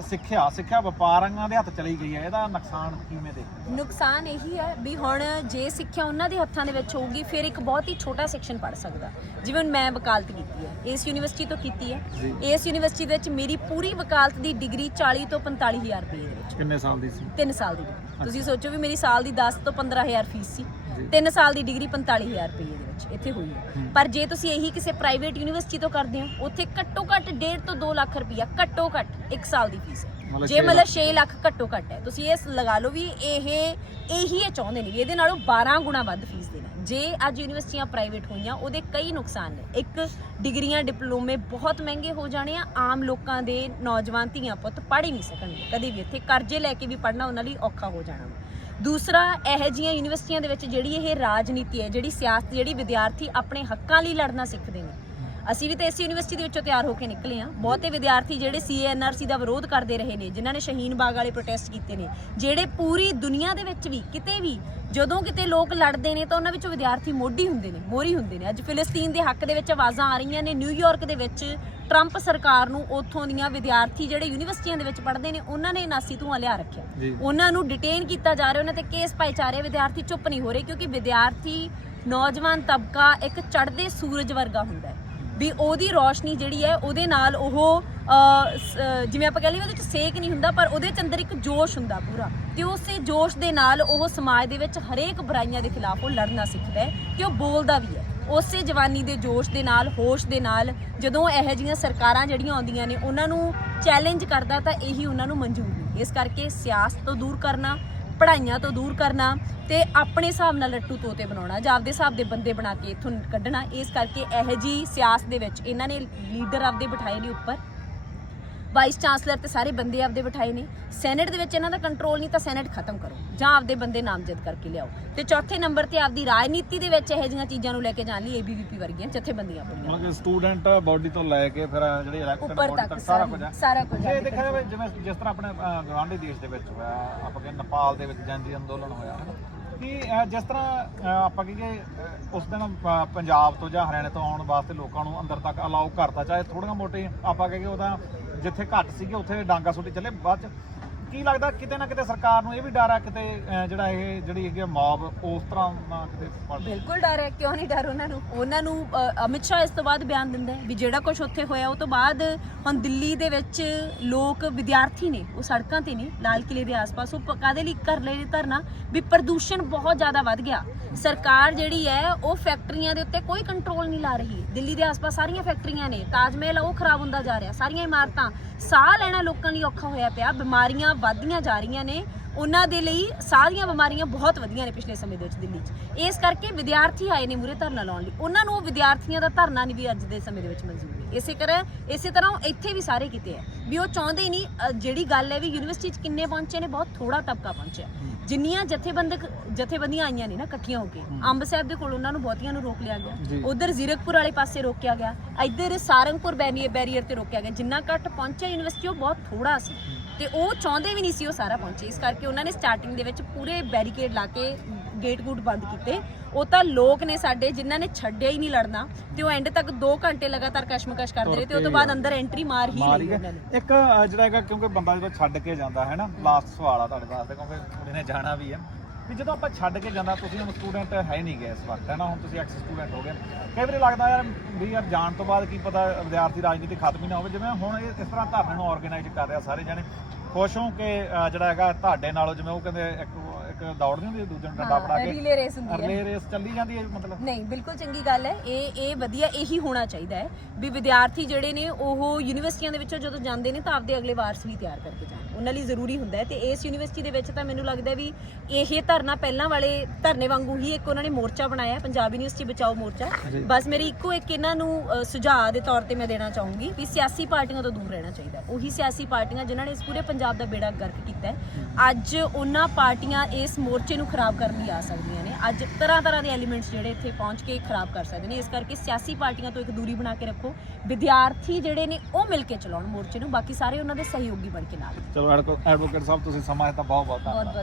ਸਿੱਖਿਆ ਸਿੱਖਿਆ ਵਪਾਰੀਆਂ ਦੇ ਹੱਥ ਚਲੀ ਗਈ ਹੈ ਇਹਦਾ ਨੁਕਸਾਨ ਕਿਵੇਂ ਦੇ ਨੁਕਸਾਨ ਇਹੀ ਹੈ ਵੀ ਹੁਣ ਜੇ ਸਿੱਖਿਆ ਉਹਨਾਂ ਦੇ ਹੱਥਾਂ ਦੇ ਵਿੱਚ ਹੋਊਗੀ ਫਿਰ ਇੱਕ ਬਹੁਤ ਹੀ ਛੋਟਾ ਸੈਕਸ਼ਨ ਪੜ ਸਕਦਾ। ਜਿਵੇਂ ਹੁਣ ਮੈਂ ਵਕਾਲਤ ਕੀਤੀ ਹੈ ਇਸ ਯੂਨੀਵਰਸਿਟੀ ਤੋਂ ਕੀਤੀ ਹੈ। ਇਸ ਯੂਨੀਵਰਸਿਟੀ ਦੇ ਵਿੱਚ ਮੇਰੀ ਪੂਰੀ ਵਕਾਲਤ ਦੀ ਡਿਗਰੀ 40 ਤੋਂ 45000 ਰੁਪਏ ਦੇ ਵਿੱਚ। ਕਿੰਨੇ ਸਾਲ ਦੀ ਸੀ? 3 ਸਾਲ ਦੀ ਡਿਗਰੀ ਤੁਸੀਂ ਸੋਚੋ ਵੀ ਮੇਰੀ ਸਾਲ ਦੀ 10 ਤੋਂ 15000 ਫੀਸ ਸੀ। 3 ਸਾਲ ਦੀ ਡਿਗਰੀ 45000 ਰੁਪਏ ਦੇ ਵਿੱਚ ਇੱਥੇ ਹੋਈ ਹੈ। ਪਰ ਜੇ ਤੁਸੀਂ ਇਹੀ ਕਿਸੇ ਪ੍ਰਾਈਵੇਟ ਯੂਨੀਵਰਸਿਟੀ ਤੋਂ ਕਰਦੇ ਹੋ ਉੱਥੇ ਘੱਟੋ ਘੱਟ 1.5 ਤੋਂ 2 ਲੱਖ ਰੁਪਇਆ ਘੱਟੋ ਘੱਟ 1 ਸਾਲ ਦੀ ਫੀਸ ਹੈ। ਜੇ ਮਤਲਬ 6 ਲੱਖ ਘੱਟੋ ਘੱਟ ਹੈ। ਤੁਸੀਂ ਇਹ ਲਗਾ ਲਓ ਵੀ ਇਹ ਇਹੀ ਇਹ ਚਾਹੁੰਦੇ ਨੇ ਇਹਦੇ ਨਾਲੋਂ 12 ਗੁਣਾ ਵੱਧ ਫੀਸ ਦੇਣਾ। ਜੇ ਅੱਜ ਯੂਨੀਵਰਸਿਟੀਆਂ ਪ੍ਰਾਈਵੇਟ ਹੋਈਆਂ, ਉਹਦੇ ਕਈ ਨੁਕਸਾਨ ਨੇ। ਇੱਕ, ਡਿਗਰੀਆਂ, ਡਿਪਲੋਮੇ ਬਹੁਤ ਮਹਿੰਗੇ ਹੋ ਜਾਣੇ ਆ। ਆਮ ਲੋਕਾਂ ਦੇ ਨੌਜਵਾਨ ਧੀਆਂ ਪੁੱਤ ਪੜ੍ਹ ਹੀ ਨਹੀਂ ਸਕਣਗੇ। ਕਦੇ ਵੀ ਇੱਥੇ ਕਰਜ਼ੇ ਲੈ ਕੇ ਵੀ ਪੜ੍ਹਨਾ ਉਹਨਾਂ ਲਈ ਔਖਾ ਹੋ ਜਾਣਾ ਵਾ। ਦੂਸਰਾ, ਇਹ ਜੀਆਂ ਯੂਨੀਵਰਸਿਟੀਆਂ ਦੇ ਵਿੱਚ ਜਿਹੜੀ ਇਹ ਰਾਜਨੀਤੀ ਹੈ, ਜਿਹੜੀ ਸਿਆਸਤ, ਜਿਹੜੀ ਵਿਦਿਆਰਥੀ ਆਪਣੇ ਹੱਕਾਂ ਲਈ ਲੜਨਾ ਸਿੱਖਦੇ ਨੇ ਅਸੀਂ ਵੀ ਤਾਂ ਇਸੇ ਯੂਨੀਵਰਸਿਟੀ ਦੇ ਵਿੱਚੋਂ ਤਿਆਰ ਹੋ ਕੇ ਨਿਕਲੇ ਆ ਬਹੁਤੇ ਵਿਦਿਆਰਥੀ ਜਿਹੜੇ ਸੀਐਨਆਰਸੀ ਦਾ ਵਿਰੋਧ ਕਰਦੇ ਰਹੇ ਨੇ ਜਿਨ੍ਹਾਂ ਨੇ ਸ਼ਹੀਨ ਬਾਗ ਵਾਲੇ ਪ੍ਰੋਟੈਸਟ ਕੀਤੇ ਨੇ ਜਿਹੜੇ ਪੂਰੀ ਦੁਨੀਆ ਦੇ ਵਿੱਚ ਵੀ ਕਿਤੇ ਵੀ ਜਦੋਂ ਕਿਤੇ ਲੋਕ ਲੜਦੇ ਨੇ ਤਾਂ ਉਹਨਾਂ ਵਿੱਚੋਂ ਵਿਦਿਆਰਥੀ ਮੋਢੀ ਹੁੰਦੇ ਨੇ ਮੋਰੀ ਹੁੰਦੇ ਨੇ। ਅੱਜ ਫਿਲਿਸਤੀਨ ਦੇ ਹੱਕ ਦੇ ਵਿੱਚ ਆਵਾਜ਼ਾਂ ਆ ਰਹੀਆਂ ਨੇ ਨਿਊਯਾਰਕ ਦੇ ਵਿੱਚ ਟਰੰਪ ਸਰਕਾਰ ਨੂੰ ਉੱਥੋਂ ਦੀਆਂ ਵਿਦਿਆਰਥੀ ਜਿਹੜੇ ਯੂਨੀਵਰਸਿਟੀਆਂ ਦੇ ਵਿੱਚ ਪੜ੍ਹਦੇ ਨੇ ਉਹਨਾਂ ਨੇ ਨਾਸੀ ਧੂੰਆਂ ਲਿਆ ਰੱਖਿਆ। ਉਹਨਾਂ ਨੂੰ ਡਿਟੇਨ ਕੀਤਾ ਜਾ ਰਿਹਾ ਉਹਨਾਂ ਤੇ ਕੇਸ ਪਾਏ ਜਾ ਰਹੇ ਵਿਦਿਆਰਥੀ ਚੁੱਪ ਨਹੀਂ ਹੋ ਰਹੇ ਕਿਉਂਕਿ ਵਿਦਿਆਰਥੀ ਨੌਜਵਾਨ ਤਬਕਾ ਇੱਕ ਚੜ੍ਹਦੇ ਸੂਰਜ ਵਰਗਾ ਹੁੰਦਾ ਹੈ। ਵੀ ਉਹਦੀ ਰੋਸ਼ਨੀ ਜਿਹੜੀ ਹੈ ਉਹਦੇ ਨਾਲ ਉਹ ਜਿਵੇਂ ਆਪਾਂ ਕਹਿ ਲਈਏ ਉਹਦੇ ਚ ਸੇਕ ਨਹੀਂ ਹੁੰਦਾ, ਪਰ ਉਹਦੇ ਚ ਅੰਦਰ ਇੱਕ ਜੋਸ਼ ਹੁੰਦਾ ਪੂਰਾ। ਤੇ ਉਸੇ ਜੋਸ਼ ਦੇ ਨਾਲ ਉਹ ਸਮਾਜ ਦੇ ਵਿੱਚ ਹਰੇਕ ਬੁਰਾਈਆਂ ਦੇ ਖਿਲਾਫ ਉਹ ਲੜਨਾ ਸਿੱਖਦਾ ਹੈ ਤੇ ਉਹ ਬੋਲਦਾ ਵੀ ਹੈ। ਉਸੇ ਜਵਾਨੀ ਦੇ ਜੋਸ਼ ਦੇ ਨਾਲ, ਹੋਸ਼ ਦੇ ਨਾਲ ਜਦੋਂ ਇਹੋ ਜਿਹੀਆਂ ਸਰਕਾਰਾਂ ਜਿਹੜੀਆਂ ਆਉਂਦੀਆਂ ਨੇ, ਉਹਨਾਂ ਨੂੰ ਚੈਲੰਜ ਕਰਦਾ ਤਾਂ ਇਹੀ ਉਹਨਾਂ ਨੂੰ ਮਨਜ਼ੂਰ ਨਹੀਂ। ਇਸ ਕਰਕੇ ਸਿਆਸਤ ਤੋਂ ਦੂਰ ਕਰਨਾ ਪੜ੍ਹਾਈਆਂ ਤੋਂ ਦੂਰ ਕਰਨਾ ਤੇ ਆਪਣੇ ਹਿਸਾਬ ਨਾਲ ਲੱਟੂ ਤੋਤੇ ਬਣਾਉਣਾ, ਜਾਂ ਆਪਦੇ ਹਿਸਾਬ ਦੇ ਬੰਦੇ ਬਣਾ ਕੇ ਇੱਥੋਂ ਕੱਢਣਾ, ਇਸ ਕਰਕੇ ਇਹੋ ਜੀ ਸਿਆਸਤ ਦੇ ਵਿੱਚ ਇਹਨਾਂ ਨੇ ਲੀਡਰ ਆਪਦੇ ਬਿਠਾਏ ਨੇ ਉੱਪਰ। ਵਾਈਸ ਚਾਂਸਲਰ ਤੇ ਸਾਰੇ ਬੰਦੇ ਆਪਦੇ ਬਿਠਾਏ ਨੇ। ਸੈਨੇਟ ਦੇ ਵਿੱਚ ਇਹਨਾਂ ਦਾ ਕੰਟਰੋਲ ਨਹੀਂ ਤਾਂ ਸੈਨੇਟ ਖਤਮ ਕਰੋ। ਜਾਂ ਆਪਦੇ ਬੰਦੇ ਨਾਮਜ਼ਦ ਕਰਕੇ ਲਿਆਓ। ਤੇ ਚੌਥੇ ਨੰਬਰ ਤੇ ਆਪਦੀ ਰਾਜਨੀਤੀ ਦੇ ਵਿੱਚ ਇਹੋ ਜਿਹੀਆਂ ਚੀਜ਼ਾਂ ਨੂੰ ਲੈ ਕੇ ਜਾਣ ਲਈ ਏਬੀਵੀਪੀ ਵਰਗੀਆਂ ਜਥੇਬੰਦੀਆਂ ਆਪਣੀਆਂ ਮਤਲਬ ਸਟੂਡੈਂਟ ਬਾਡੀ ਤੋਂ ਲੈ ਕੇ ਫਿਰ ਜਿਹੜੀ ਇਲੈਕਟਡ ਬਾਡੀ ਤੱਕ ਸਾਰਾ ਕੁਝ ਸਾਰਾ ਕੁਝ ਜੇ ਦੇਖਿਆ ਜਾਵੇ ਜਿਵੇਂ ਜਿਸ ਤਰ੍ਹਾਂ ਆਪਣੇ ਗਵਾਂਢੀ ਦੇਸ਼ ਦੇ ਵਿੱਚ ਹੋਇਆ ਆਪਾਂ ਕਹਿੰਦੇ ਨੇਪਾਲ ਦੇ ਵਿੱਚ ਜਨਜੀ ਅੰਦੋਲਨ ਹੋਇਆ ਕਿ ਜਿਸ ਤਰ੍ਹਾਂ ਆਪਾਂ ਕਹੀਏ ਉਸ ਦਿਨ ਪੰਜਾਬ ਤੋਂ ਜਾਂ ਹਰਿਆਣੇ ਤੋਂ ਆਉਣ ਵਾਸਤੇ ਲੋਕਾਂ ਨੂੰ ਅੰਦਰ ਤੱਕ ਅਲਾਉ ਕਰਤਾ ਚਾਹੇ ਥੋੜੀਆਂ ਮੋਟੇ ਆਪਾਂ ਕਹੀਏ ਉਹਦਾ ਜਿੱਥੇ ਘੱਟ ਸੀਗੇ ਉੱਥੇ ਡਾਂਗਾ ਸੁੱਟੀ ਚੱਲੇ। ਬਾਅਦ ਚ ਕੀ ਲੱਗਦਾ ਕਿਤੇ ਨਾ ਕਿਤੇ ਸਰਕਾਰ ਨੂੰ ਇਹ ਵੀ ਡਰ ਆ ਕਿਤੇ ਅਹ, ਜਿਹੜਾ ਇਹ ਜਿਹੜੀ ਹੈਗੀ ਮੌਬ ਉਸ ਤਰ੍ਹਾਂ ਨਾ ਕਿਤੇ ਪੜ ਬਿਲਕੁਲ ਡਰ ਹੈ ਕਿਉਂ ਨਹੀਂ ਡਰ ਉਹਨਾਂ ਨੂੰ? ਉਹਨਾਂ ਨੂੰ ਅ, ਅਮਿਤ ਸ਼ਾਹ ਇਸ ਤੋਂ ਬਾਅਦ ਬਿਆਨ ਦਿੰਦਾ ਹੈ ਵੀ ਜਿਹੜਾ ਕੁਝ ਉੱਥੇ ਹੋਇਆ ਉਹ ਤੋਂ ਬਾਅਦ ਹੁਣ ਦਿੱਲੀ ਦੇ ਵਿੱਚ ਲੋਕ ਵਿਦਿਆਰਥੀ ਨੇ ਉਹ ਸੜਕਾਂ ਤੇ ਨੇ ਲਾਲ ਕਿਲੇ ਦੇ ਆਸ-ਪਾਸ ਉਹ ਪ- ਕਾਹਦੇ ਲਈ ਕਰ ਲਏ ਨੇ ਧਰਨਾ? ਵੀ ਪ੍ਰਦੂਸ਼ਣ ਬਹੁਤ ਜ਼ਿਆਦਾ ਵੱਧ ਗਿਆ। ਸਰਕਾਰ ਜਿਹੜੀ ਹੈ ਉਹ ਫੈਕਟਰੀਆਂ ਦੇ ਉੱਤੇ ਕੋਈ ਕੰਟਰੋਲ ਨਹੀਂ ਲਾ ਰਹੀ। ਦਿੱਲੀ ਦੇ ਆਸ-ਪਾਸ ਸਾਰੀਆਂ ਫੈਕਟਰੀਆਂ ਨੇ ਤਾਜ ਮਹਿਲ ਆ, ਉਹ ਖਰਾਬ ਹੁੰਦਾ ਜਾ ਰਿਹਾ। ਸਾਰੀਆਂ ਇਮਾਰਤਾਂ ਸਾਹ ਲੈਣਾ ਲੋਕਾਂ ਲਈ ਔਖਾ ਹੋਇਆ ਪਿਆ ਬਿਮਾਰੀਆਂ ਵੱਧਦੀਆਂ ਜਾ ਰਹੀਆਂ ਨੇ ਉਹਨਾਂ ਦੇ ਲਈ ਸਾਹ ਦੀਆਂ ਬਿਮਾਰੀਆਂ ਬਹੁਤ ਵਧੀਆਂ ਨੇ ਪਿਛਲੇ ਸਮੇਂ ਦੇ ਵਿੱਚ ਦਿੱਲੀ 'ਚ। ਇਸ ਕਰਕੇ ਵਿਦਿਆਰਥੀ ਆਏ ਨੇ ਮੂਰੇ ਧਰਨਾ ਲਾਉਣ ਲਈ। ਉਹਨਾਂ ਨੂੰ ਉਹ ਵਿਦਿਆਰਥੀਆਂ ਦਾ ਧਰਨਾ ਨਹੀਂ ਵੀ ਅੱਜ ਦੇ ਸਮੇਂ ਦੇ ਵਿੱਚ ਮਨਜ਼ੂਰ ਨਹੀਂ। ਇਸੇ ਤਰ੍ਹਾਂ ਇਸੇ ਤਰ੍ਹਾਂ ਉਹ ਇੱਥੇ ਵੀ ਸਾਰੇ ਕਿਤੇ ਹੈ ਵੀ ਉਹ ਚਾਹੁੰਦੇ ਹੀ ਨਹੀਂ ਜਿਹੜੀ ਗੱਲ ਹੈ ਵੀ ਯੂਨੀਵਰਸਿਟੀ 'ਚ ਕਿੰਨੇ ਪਹੁੰਚੇ ਨੇ ਬਹੁਤ ਥੋੜਾ ਤਬਕਾ ਪਹੁੰਚਿਆ। ਜਿੰਨੀਆਂ ਜਥੇਬੰਦਕ ਜਥੇਬੰਦੀਆਂ ਆਈਆਂ ਨੇ ਨਾ ਇਕੱਠੀਆਂ ਹੋ ਕੇ ਅੰਬ ਸਾਹਿਬ ਦੇ ਕੋਲ ਉਹਨਾਂ ਨੂੰ ਬਹੁਤੀਆਂ ਨੂੰ ਰੋਕ ਲਿਆ। ਗਿਆ। ਉਧਰ ਜ਼ੀਰਕਪੁਰ ਵਾਲੇ ਪਾਸੇ ਰੋਕਿਆ ਗਿਆ। ਇੱਧਰ ਸਾਰੰਗਪੁਰ ਬੈਰੀਅਰ ਤੇ ਰੋਕਿਆ ਗਿਆ। ਜਿੰਨਾ ਘੱਟ ਪਹੁੰਚਿਆ ਯੂਨੀਵਰਸਿਟੀ ਉਹ ਬਹੁਤ ਥੋੜਾ ਸੀ। ਤੇ ਉਹ ਚਾਹੁੰਦੇ ਵੀ ਨਹੀਂ ਸੀ ਉਹ ਸਾਰਾ ਪਹੁੰਚੇ। ਇਸ ਕਰਕੇ ਉਹਨਾਂ ਨੇ ਸਟਾਰਟਿੰਗ ਦੇ ਵਿੱਚ ਪੂਰੇ ਬੈਰੀਕੇਡ ਲਾ ਕੇ ਗੇਟ ਗੂਟ ਬੰਦ ਕੀਤੇ। ਉਹ ਤਾਂ ਲੋਕ ਨੇ ਸਾਡੇ ਜਿਨ੍ਹਾਂ ਨੇ ਛੱਡਿਆ ਹੀ ਨਹੀਂ ਲੜਨਾ ਤੇ ਉਹ ਐਂਡ ਤੱਕ 2 ਘੰਟੇ ਲਗਾਤਾਰ ਕਸ਼ਮਕਸ਼ ਕਰਦੇ ਰਹੇ ਤੇ ਉਹ ਤੋਂ ਬਾਅਦ ਅੰਦਰ ਐਂਟਰੀ ਮਾਰ ਹੀ ਮਾਰ ਲਈ ਹੀ। ਇੱਕ ਅਹ, ਜਿਹੜਾ ਹੈਗਾ ਕਿਉਂਕਿ ਬੰਦਾ ਜਦੋਂ ਛੱਡ ਕੇ ਜਾਂਦਾ ਹੈ ਨਾ ਲਾਸਟ ਸਵਾਲ ਆ ਤੁਹਾਡੇ ਵਾਸਤੇ ਕਿਉਂਕਿ ਕੁੜੀ ਨੇ ਜਾਣਾ ਵੀ ਹੈ। ਵੀ ਜਦੋਂ ਆਪਾਂ ਛੱਡ ਕੇ ਜਾਂਦਾ, ਤੁਸੀਂ ਹੁਣ ਸਟੂਡੈਂਟ ਹੈ ਨਹੀਂ ਗਏ ਇਸ ਵਕਤ ਹੈ ਨਾ ਹੁਣ ਤੁਸੀਂ ਐਕਸ ਸਟੂਡੈਂਟ ਹੋ ਗਏ। ਕਈ ਵਾਰੀ ਲੱਗਦਾ ਯਾਰ ਵੀ ਯਾਰ ਜਾਣ ਤੋਂ ਬਾਅਦ ਕੀ ਪਤਾ ਵਿਦਿਆਰਥੀ ਰਾਜਨੀਤੀ ਖਤਮ ਹੀ ਨਾ ਹੋਵੇ। ਜਿਵੇਂ ਹੁਣ ਇਹ ਇਸ ਤਰ੍ਹਾਂ ਧਰਨੇ ਨੂੰ ਆਰਗੇਨਾਈਜ਼ ਕਰ ਰਿਹਾ ਸਾਰੇ ਜਣੇ। ਖੁਸ਼ ਹੋ ਕਿ ਜਿਹੜਾ ਹੈਗਾ ਤੁਹਾਡੇ ਨਾਲੋਂ, ਜਿਵੇਂ ਉਹ ਕਹਿੰਦੇ, ਇੱਕ ਇੱਕ ਦੌੜ ਨਹੀਂ ਹੁੰਦੀ ਦੂਜੇ ਨੂੰ ਡੰਡਾ ਫੜਾ ਕੇ। ਰੀਲੇ ਰੇਸ ਹੁੰਦੀ ਹੈ। ਅਰਲੇ ਰੇਸ ਚੱਲੀ ਜਾਂਦੀ ਹੈ ਮਤਲਬ? ਨਹੀਂ ਬਿਲਕੁਲ ਚੰਗੀ ਗੱਲ ਹੈ। ਇਹ ਇਹ ਵਧੀਆ ਇਹੀ ਹੋਣਾ ਚਾਹੀਦਾ ਹੈ ਵੀ ਵਿਦਿਆਰਥੀ ਜਿਹੜੇ ਨੇ ਉਹ ਯੂਨੀਵਰਸਿਟੀਆਂ ਦੇ ਵਿੱਚੋਂ ਜਦੋਂ ਜਾਂਦੇ ਨੇ ਤਾਂ ਆਪਦੇ ਅਗਲੇ ਵਾਰਸ ਵੀ ਤਿਆਰ ਕਰਕੇ ਜਾਣ। ਉਹਨਾਂ ਲਈ ਜ਼ਰੂਰੀ ਹੁੰਦਾ ਹੈ ਤੇ ਇਸ ਯੂਨੀਵਰਸਿਟੀ ਦੇ ਵਿੱਚ ਤਾਂ ਮੈਨੂੰ ਲੱਗਦਾ ਵੀ ਇਹ ਧਰਨਾ ਪਹਿਲਾਂ ਵਾਲੇ ਧਰਨੇ ਵਾਂਗੂ ਹੀ ਇੱਕ ਉਹਨਾਂ ਨੇ ਮੋਰਚਾ ਬਣਾਇਆ ਪੰਜਾਬ ਯੂਨੀਵਰਸਿਟੀ ਬਚਾਓ ਮੋਰਚਾ। ਬਸ ਮੇਰੀ ਇੱਕੋ ਇੱਕ ਇਹਨਾਂ ਨੂੰ ਸੁਝਾਅ ਦੇ ਤੌਰ ਤੇ ਮੈਂ ਦੇਣਾ ਚਾਹੂੰਗੀ ਵੀ ਸਿਆਸੀ ਪਾਰਟੀਆਂ ਤੋਂ ਦੂਰ ਰਹਿਣਾ ਚਾਹੀਦਾ। ਉਹੀ ਸਿਆਸੀ ਪਾਰਟੀਆਂ ਜਿਨ੍ਹਾਂ ਨੇ ਇਸ ਪੂਰੇ ਪੰਜਾਬ ਦਾ ਬੇੜਾ ਗਰਕ ਕੀਤਾ ਹੈ। ਅੱਜ ਉਹਨਾਂ ਪਾਰਟੀਆਂ ਇਸ ਮੋਰਚੇ ਨੂੰ ਖਰਾਬ ਕਰਨ ਲਈ ਆ ਸਕਦੀਆਂ ਨੇ। ਅੱਜ ਤਰ੍ਹਾਂ ਤਰ੍ਹਾਂ ਦੇ ਐਲੀਮੈਂਟਸ ਜਿਹੜੇ ਇੱਥੇ ਪਹੁੰਚ ਕੇ ਖਰਾਬ ਕਰ ਸਕਦੇ ਨੇ। ਇਸ ਕਰਕੇ ਸਿਆਸੀ ਪਾਰਟੀਆਂ ਤੋਂ ਇੱਕ ਦੂਰੀ ਬਣਾ ਕੇ ਰੱਖੋ। ਵਿਦਿਆਰਥੀ ਜਿਹੜੇ ਨੇ ਉਹ ਮਿਲ ਕੇ ਚਲਾਉਣ ਮੋਰਚੇ ਨੂੰ। ਬਾਕੀ ਸਾਰੇ ਉਹਨਾਂ ਦੇ ਸਹਿਯੋਗੀ ਬਣ ਕੇ ਨਾਲ। ਚਲੋ ਐਡਵੋਕੇਟ ਸਾਹਿਬ ਤੁਸੀਂ ਸਮਾਂ ਦਿੱਤਾ ਬਹੁਤ ਬਹੁਤ ਧੰਨਵਾਦ